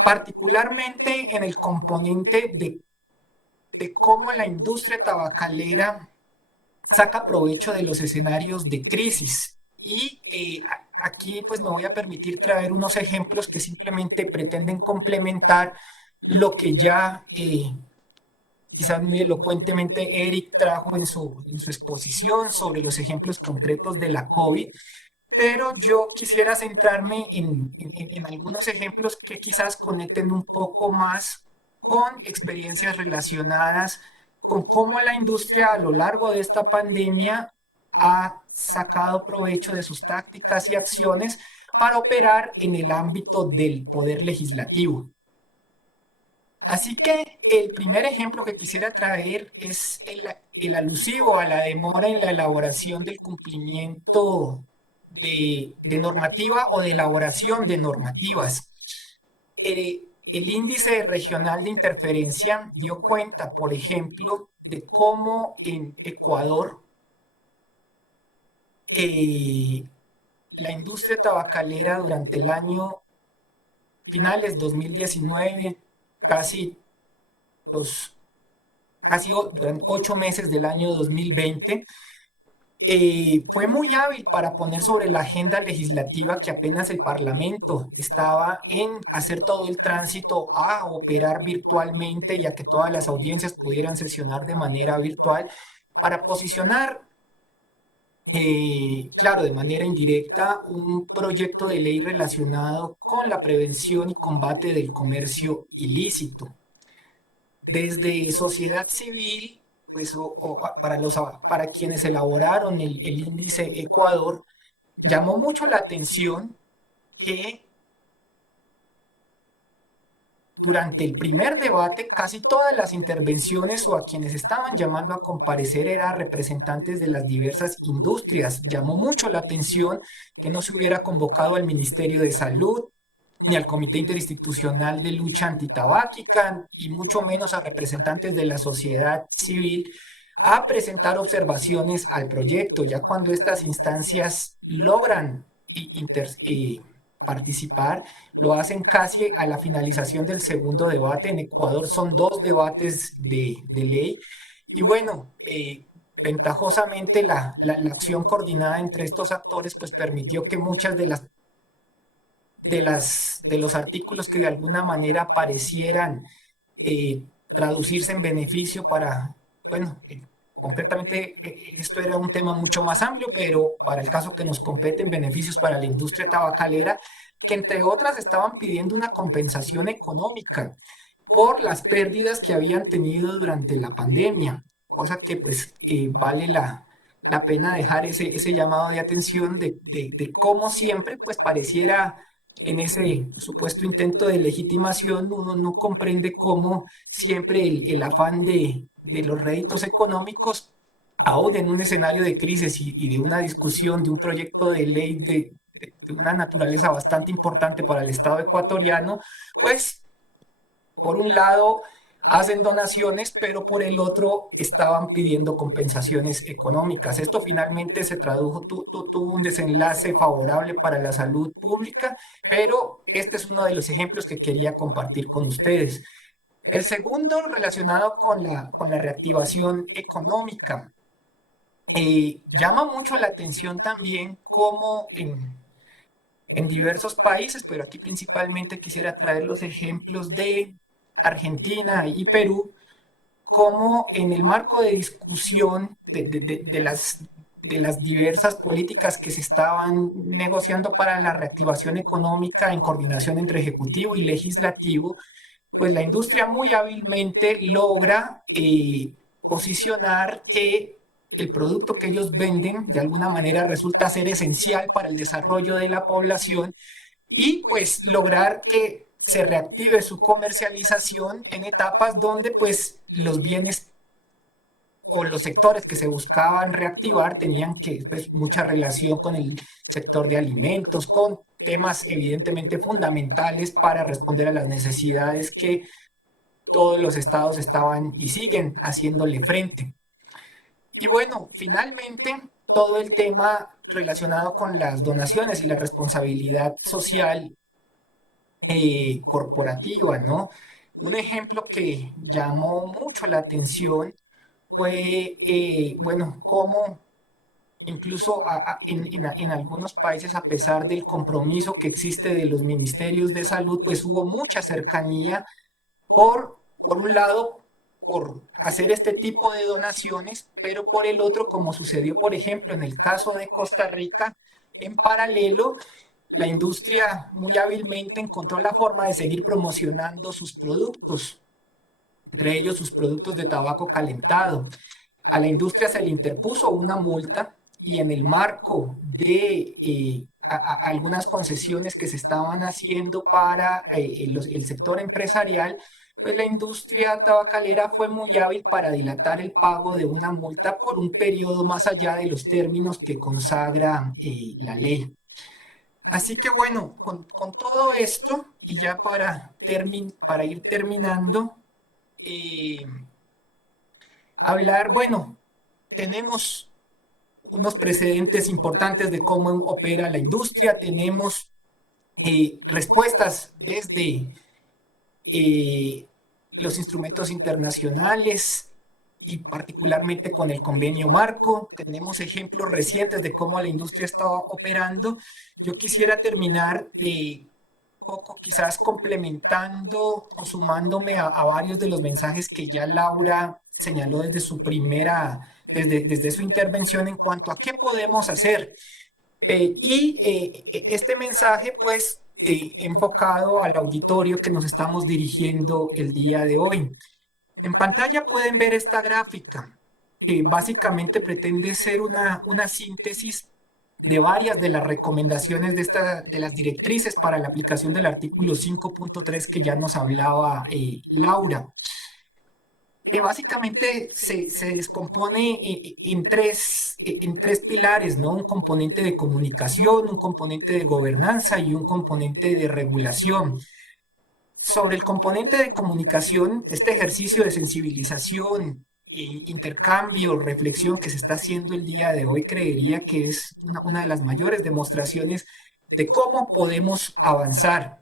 particularmente en el componente de cómo la industria tabacalera saca provecho de los escenarios de crisis. Y aquí pues me voy a permitir traer unos ejemplos que simplemente pretenden complementar lo que ya quizás muy elocuentemente Eric trajo en su exposición sobre los ejemplos concretos de la COVID, pero yo quisiera centrarme en algunos ejemplos que quizás conecten un poco más con experiencias relacionadas con cómo la industria a lo largo de esta pandemia ha sacado provecho de sus tácticas y acciones para operar en el ámbito del poder legislativo. Así que el primer ejemplo que quisiera traer es el alusivo a la demora en la elaboración del cumplimiento de normativa o de elaboración de normativas. El índice regional de interferencia dio cuenta, por ejemplo, de cómo en Ecuador la industria tabacalera durante el año finales 2019, durante 8 meses del año 2020, fue muy hábil para poner sobre la agenda legislativa que apenas el Parlamento estaba en hacer todo el tránsito a operar virtualmente y a que todas las audiencias pudieran sesionar de manera virtual para posicionar, claro, de manera indirecta, un proyecto de ley relacionado con la prevención y combate del comercio ilícito. Desde sociedad civil, pues, para quienes elaboraron el índice Ecuador, llamó mucho la atención que durante el primer debate casi todas las intervenciones o a quienes estaban llamando a comparecer eran representantes de las diversas industrias. Llamó mucho la atención que no se hubiera convocado al Ministerio de Salud, ni al Comité Interinstitucional de Lucha Antitabáquica, y mucho menos a representantes de la sociedad civil a presentar observaciones al proyecto. Ya cuando estas instancias logran participar, lo hacen casi a la finalización del segundo debate. En Ecuador son 2 debates de ley. Y bueno, ventajosamente la acción coordinada entre estos actores pues permitió que muchas de los artículos que de alguna manera parecieran traducirse en beneficio para, bueno, concretamente esto era un tema mucho más amplio, pero para el caso que nos compete, en beneficios para la industria tabacalera, que entre otras estaban pidiendo una compensación económica por las pérdidas que habían tenido durante la pandemia, cosa que pues vale la pena dejar ese llamado de atención de cómo siempre pues pareciera en ese supuesto intento de legitimación, uno no comprende cómo siempre el afán de los réditos económicos, aún en un escenario de crisis y de una discusión de un proyecto de ley de una naturaleza bastante importante para el Estado ecuatoriano, pues por un lado hacen donaciones, pero por el otro estaban pidiendo compensaciones económicas. Esto finalmente se tradujo, tuvo un desenlace favorable para la salud pública, pero este es uno de los ejemplos que quería compartir con ustedes. El segundo, relacionado con la reactivación económica. Llama mucho la atención también cómo en diversos países, pero aquí principalmente quisiera traer los ejemplos de Argentina y Perú, como en el marco de discusión de las diversas políticas que se estaban negociando para la reactivación económica en coordinación entre ejecutivo y legislativo, pues la industria muy hábilmente logra posicionar que el producto que ellos venden de alguna manera resulta ser esencial para el desarrollo de la población y pues lograr que se reactive su comercialización en etapas donde pues los bienes o los sectores que se buscaban reactivar tenían que pues mucha relación con el sector de alimentos, con temas evidentemente fundamentales para responder a las necesidades que todos los estados estaban y siguen haciéndole frente. Y bueno, finalmente todo el tema relacionado con las donaciones y la responsabilidad social corporativa, ¿no? Un ejemplo que llamó mucho la atención fue, bueno, cómo incluso en algunos países, a pesar del compromiso que existe de los ministerios de salud, pues hubo mucha cercanía por un lado, por hacer este tipo de donaciones, pero por el otro, como sucedió, por ejemplo, en el caso de Costa Rica, en paralelo, la industria muy hábilmente encontró la forma de seguir promocionando sus productos, entre ellos sus productos de tabaco calentado. A la industria se le interpuso una multa y en el marco de algunas concesiones que se estaban haciendo para el sector empresarial, pues la industria tabacalera fue muy hábil para dilatar el pago de una multa por un periodo más allá de los términos que consagra la ley. Así que bueno, con todo esto, y ya para ir terminando, eh, hablar, bueno, tenemos unos precedentes importantes de cómo opera la industria, tenemos respuestas desde los instrumentos internacionales y particularmente con el convenio marco. Tenemos ejemplos recientes de cómo la industria está operando. Yo quisiera terminar de poco quizás complementando o sumándome a varios de los mensajes que ya Laura señaló desde desde su intervención en cuanto a qué podemos hacer. Este mensaje, pues, enfocado al auditorio que nos estamos dirigiendo el día de hoy. En pantalla pueden ver esta gráfica, que básicamente pretende ser una síntesis de varias de las recomendaciones de las directrices para la aplicación del artículo 5.3 que ya nos hablaba Laura. Básicamente se descompone en tres pilares, ¿no? Un componente de comunicación, un componente de gobernanza y un componente de regulación. Sobre el componente de comunicación, este ejercicio de sensibilización, intercambio, reflexión que se está haciendo el día de hoy, creería que es una de las mayores demostraciones de cómo podemos avanzar.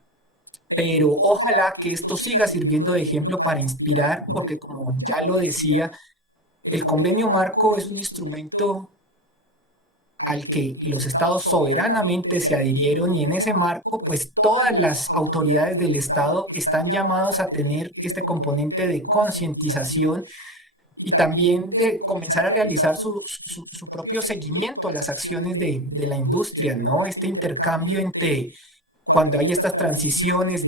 Pero ojalá que esto siga sirviendo de ejemplo para inspirar, porque como ya lo decía, el convenio marco es un instrumento al que los estados soberanamente se adhirieron y en ese marco, pues todas las autoridades del estado están llamados a tener este componente de concientización y también de comenzar a realizar su propio seguimiento a las acciones de la industria, ¿no? Este intercambio entre cuando hay estas transiciones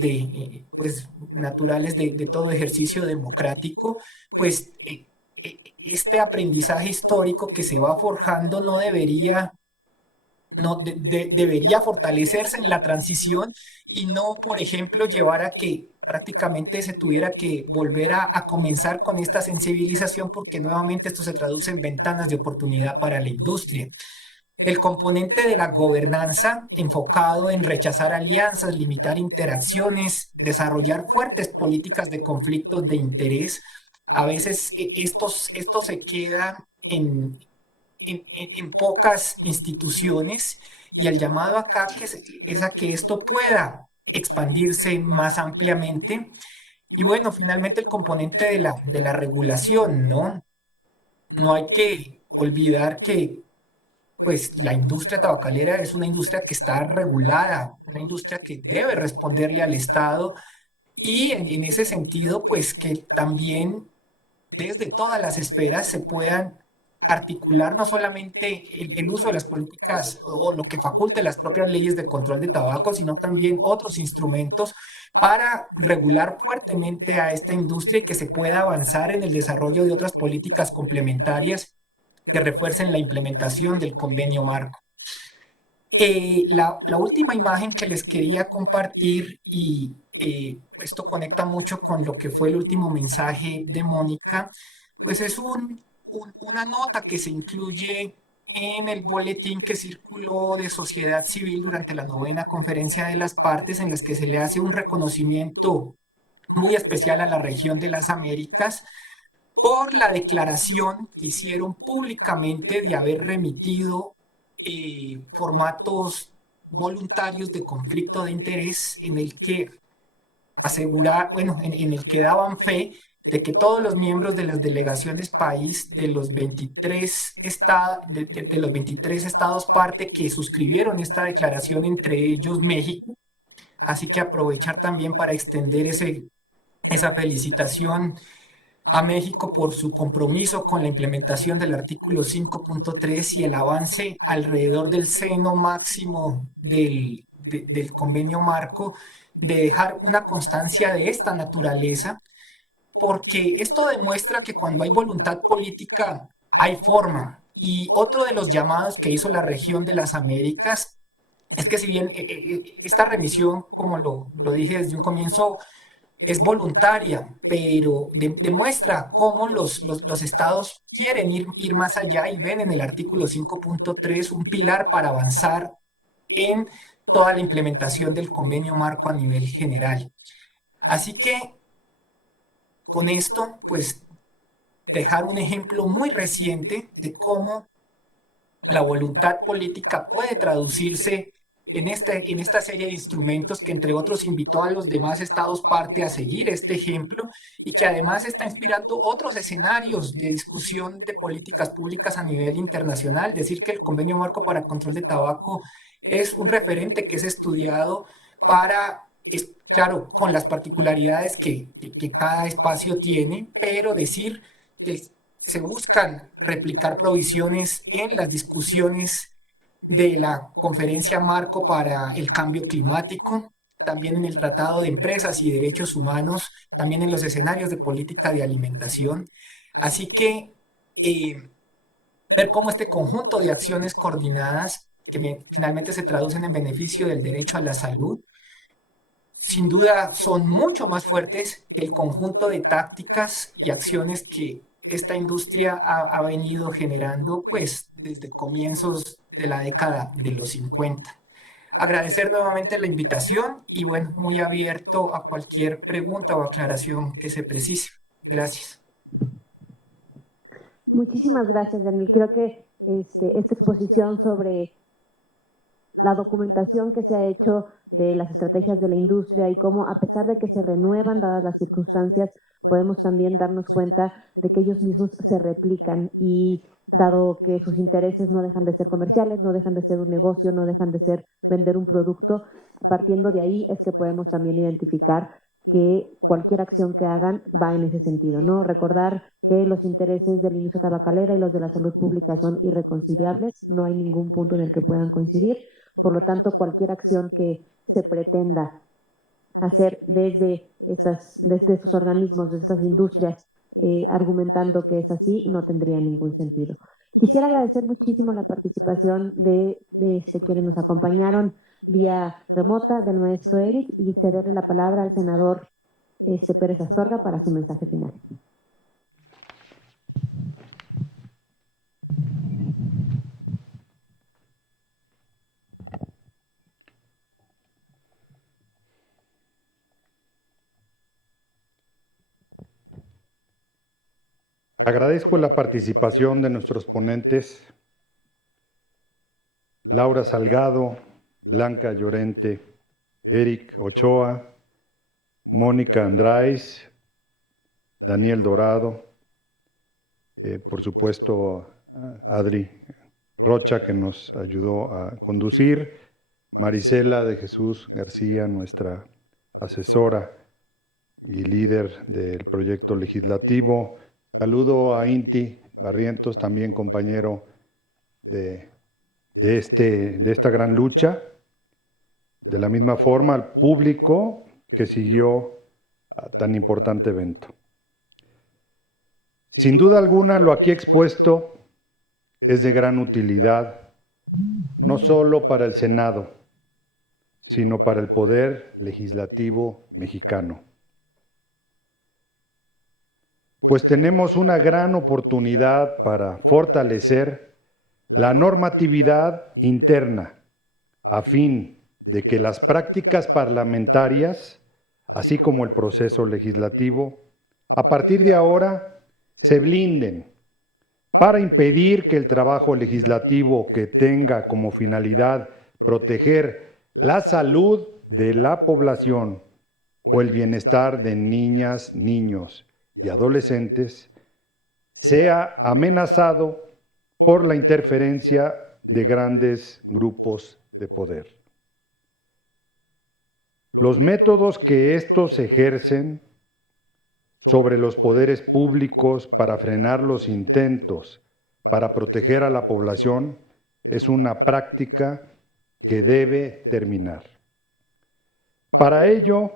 pues, naturales de todo ejercicio democrático, pues este aprendizaje histórico que se va forjando no debería fortalecerse en la transición y no, por ejemplo, llevar a que prácticamente se tuviera que volver a comenzar con esta sensibilización porque nuevamente esto se traduce en ventanas de oportunidad para la industria. El componente de la gobernanza enfocado en rechazar alianzas, limitar interacciones, desarrollar fuertes políticas de conflictos de interés. A veces esto se queda en pocas instituciones y el llamado acá es a que esto pueda expandirse más ampliamente. Y bueno, finalmente el componente de la regulación, ¿no? No hay que olvidar que pues la industria tabacalera es una industria que está regulada, una industria que debe responderle al Estado y en ese sentido, pues que también desde todas las esferas se puedan articular no solamente el uso de las políticas o lo que faculte las propias leyes de control de tabaco, sino también otros instrumentos para regular fuertemente a esta industria y que se pueda avanzar en el desarrollo de otras políticas complementarias que refuercen la implementación del convenio marco. La última imagen que les quería compartir, y esto conecta mucho con lo que fue el último mensaje de Mónica, pues es una nota que se incluye en el boletín que circuló de sociedad civil durante la 9ª Conferencia de las Partes, en las que se le hace un reconocimiento muy especial a la región de las Américas, por la declaración que hicieron públicamente de haber remitido formatos voluntarios de conflicto de interés en el que en el que daban fe de que todos los miembros de las delegaciones país de los 23 estados parte que suscribieron esta declaración, entre ellos México. Así que aprovechar también para extender esa felicitación a México por su compromiso con la implementación del artículo 5.3 y el avance alrededor del seno máximo del convenio marco, de dejar una constancia de esta naturaleza, porque esto demuestra que cuando hay voluntad política hay forma. Y otro de los llamados que hizo la región de las Américas es que si bien esta remisión, como lo dije desde un comienzo, es voluntaria, pero demuestra cómo los estados quieren ir más allá y ven en el artículo 5.3 un pilar para avanzar en toda la implementación del convenio marco a nivel general. Así que con esto, pues, dejar un ejemplo muy reciente de cómo la voluntad política puede traducirse en esta serie de instrumentos que, entre otros, invitó a los demás estados parte a seguir este ejemplo y que además está inspirando otros escenarios de discusión de políticas públicas a nivel internacional. Decir que el Convenio Marco para Control de Tabaco es un referente que es estudiado para, claro, con las particularidades que cada espacio tiene, pero decir que se buscan replicar provisiones en las discusiones de la Conferencia Marco para el Cambio Climático, también en el Tratado de Empresas y Derechos Humanos, también en los escenarios de política de alimentación. Así que ver cómo este conjunto de acciones coordinadas que finalmente se traducen en beneficio del derecho a la salud, sin duda son mucho más fuertes que el conjunto de tácticas y acciones que esta industria ha venido generando pues desde comienzos de la década de los 50. Agradecer nuevamente la invitación y bueno, muy abierto a cualquier pregunta o aclaración que se precise. Gracias. Muchísimas gracias, Daniel. Creo que esta exposición sobre la documentación que se ha hecho de las estrategias de la industria y cómo, a pesar de que se renuevan dadas las circunstancias, podemos también darnos cuenta de que ellos mismos se replican y dado que sus intereses no dejan de ser comerciales, no dejan de ser un negocio, no dejan de ser vender un producto, partiendo de ahí es que podemos también identificar que cualquier acción que hagan va en ese sentido, ¿no? Recordar que los intereses de la industria tabacalera y los de la salud pública son irreconciliables, no hay ningún punto en el que puedan coincidir, por lo tanto, cualquier acción que se pretenda hacer desde estos organismos, desde estas industrias, argumentando que es así, no tendría ningún sentido. Quisiera agradecer muchísimo la participación de quienes nos acompañaron vía remota, del maestro Eric, y cederle la palabra al senador Pérez Astorga para su mensaje final. Agradezco la participación de nuestros ponentes, Laura Salgado, Blanca Llorente, Eric Ochoa, Mónica Andráiz, Daniel Dorado, por supuesto Adri Rocha, que nos ayudó a conducir, Marisela de Jesús García, nuestra asesora y líder del proyecto legislativo. Saludo a Inti Barrientos, también compañero de esta gran lucha. De la misma forma, al público que siguió a tan importante evento. Sin duda alguna, lo aquí expuesto es de gran utilidad, no solo para el Senado, sino para el Poder Legislativo mexicano. Pues tenemos una gran oportunidad para fortalecer la normatividad interna a fin de que las prácticas parlamentarias, así como el proceso legislativo, a partir de ahora se blinden para impedir que el trabajo legislativo que tenga como finalidad proteger la salud de la población o el bienestar de niñas, niños y adolescentes sea amenazado por la interferencia de grandes grupos de poder. Los métodos que estos ejercen sobre los poderes públicos para frenar los intentos para proteger a la población es una práctica que debe terminar. Para ello,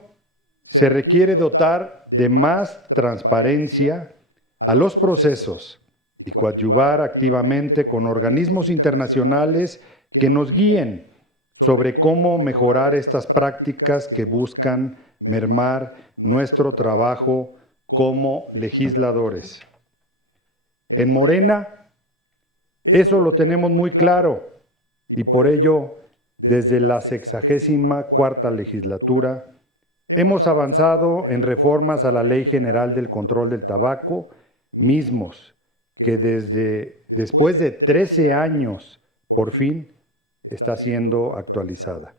se requiere dotar de más transparencia a los procesos y coadyuvar activamente con organismos internacionales que nos guíen sobre cómo mejorar estas prácticas que buscan mermar nuestro trabajo como legisladores. En Morena, eso lo tenemos muy claro y por ello, desde la 64ª legislatura, hemos avanzado en reformas a la Ley General del Control del Tabaco, mismos que después de 13 años, por fin, está siendo actualizada.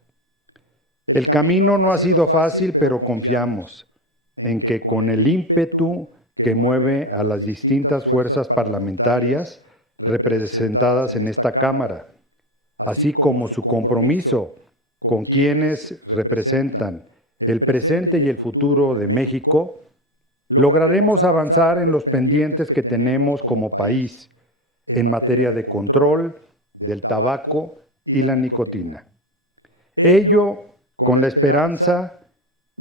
El camino no ha sido fácil, pero confiamos en que con el ímpetu que mueve a las distintas fuerzas parlamentarias representadas en esta Cámara, así como su compromiso con quienes representan el presente y el futuro de México, lograremos avanzar en los pendientes que tenemos como país en materia de control del tabaco y la nicotina. Ello con la esperanza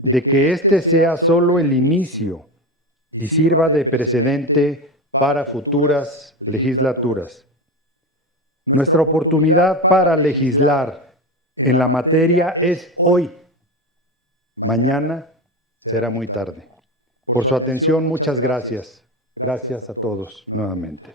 de que este sea solo el inicio y sirva de precedente para futuras legislaturas. Nuestra oportunidad para legislar en la materia es hoy. Mañana será muy tarde. Por su atención, muchas gracias. Gracias a todos nuevamente.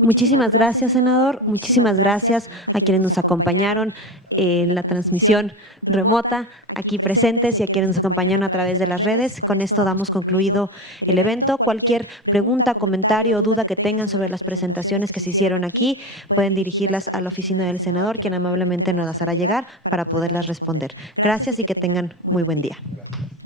Muchísimas gracias, senador. Muchísimas gracias a quienes nos acompañaron en la transmisión remota, aquí presentes y a quienes nos acompañaron a través de las redes. Con esto damos concluido el evento. Cualquier pregunta, comentario o duda que tengan sobre las presentaciones que se hicieron aquí, pueden dirigirlas a la oficina del senador, quien amablemente nos las hará llegar para poderlas responder. Gracias y que tengan muy buen día. Gracias.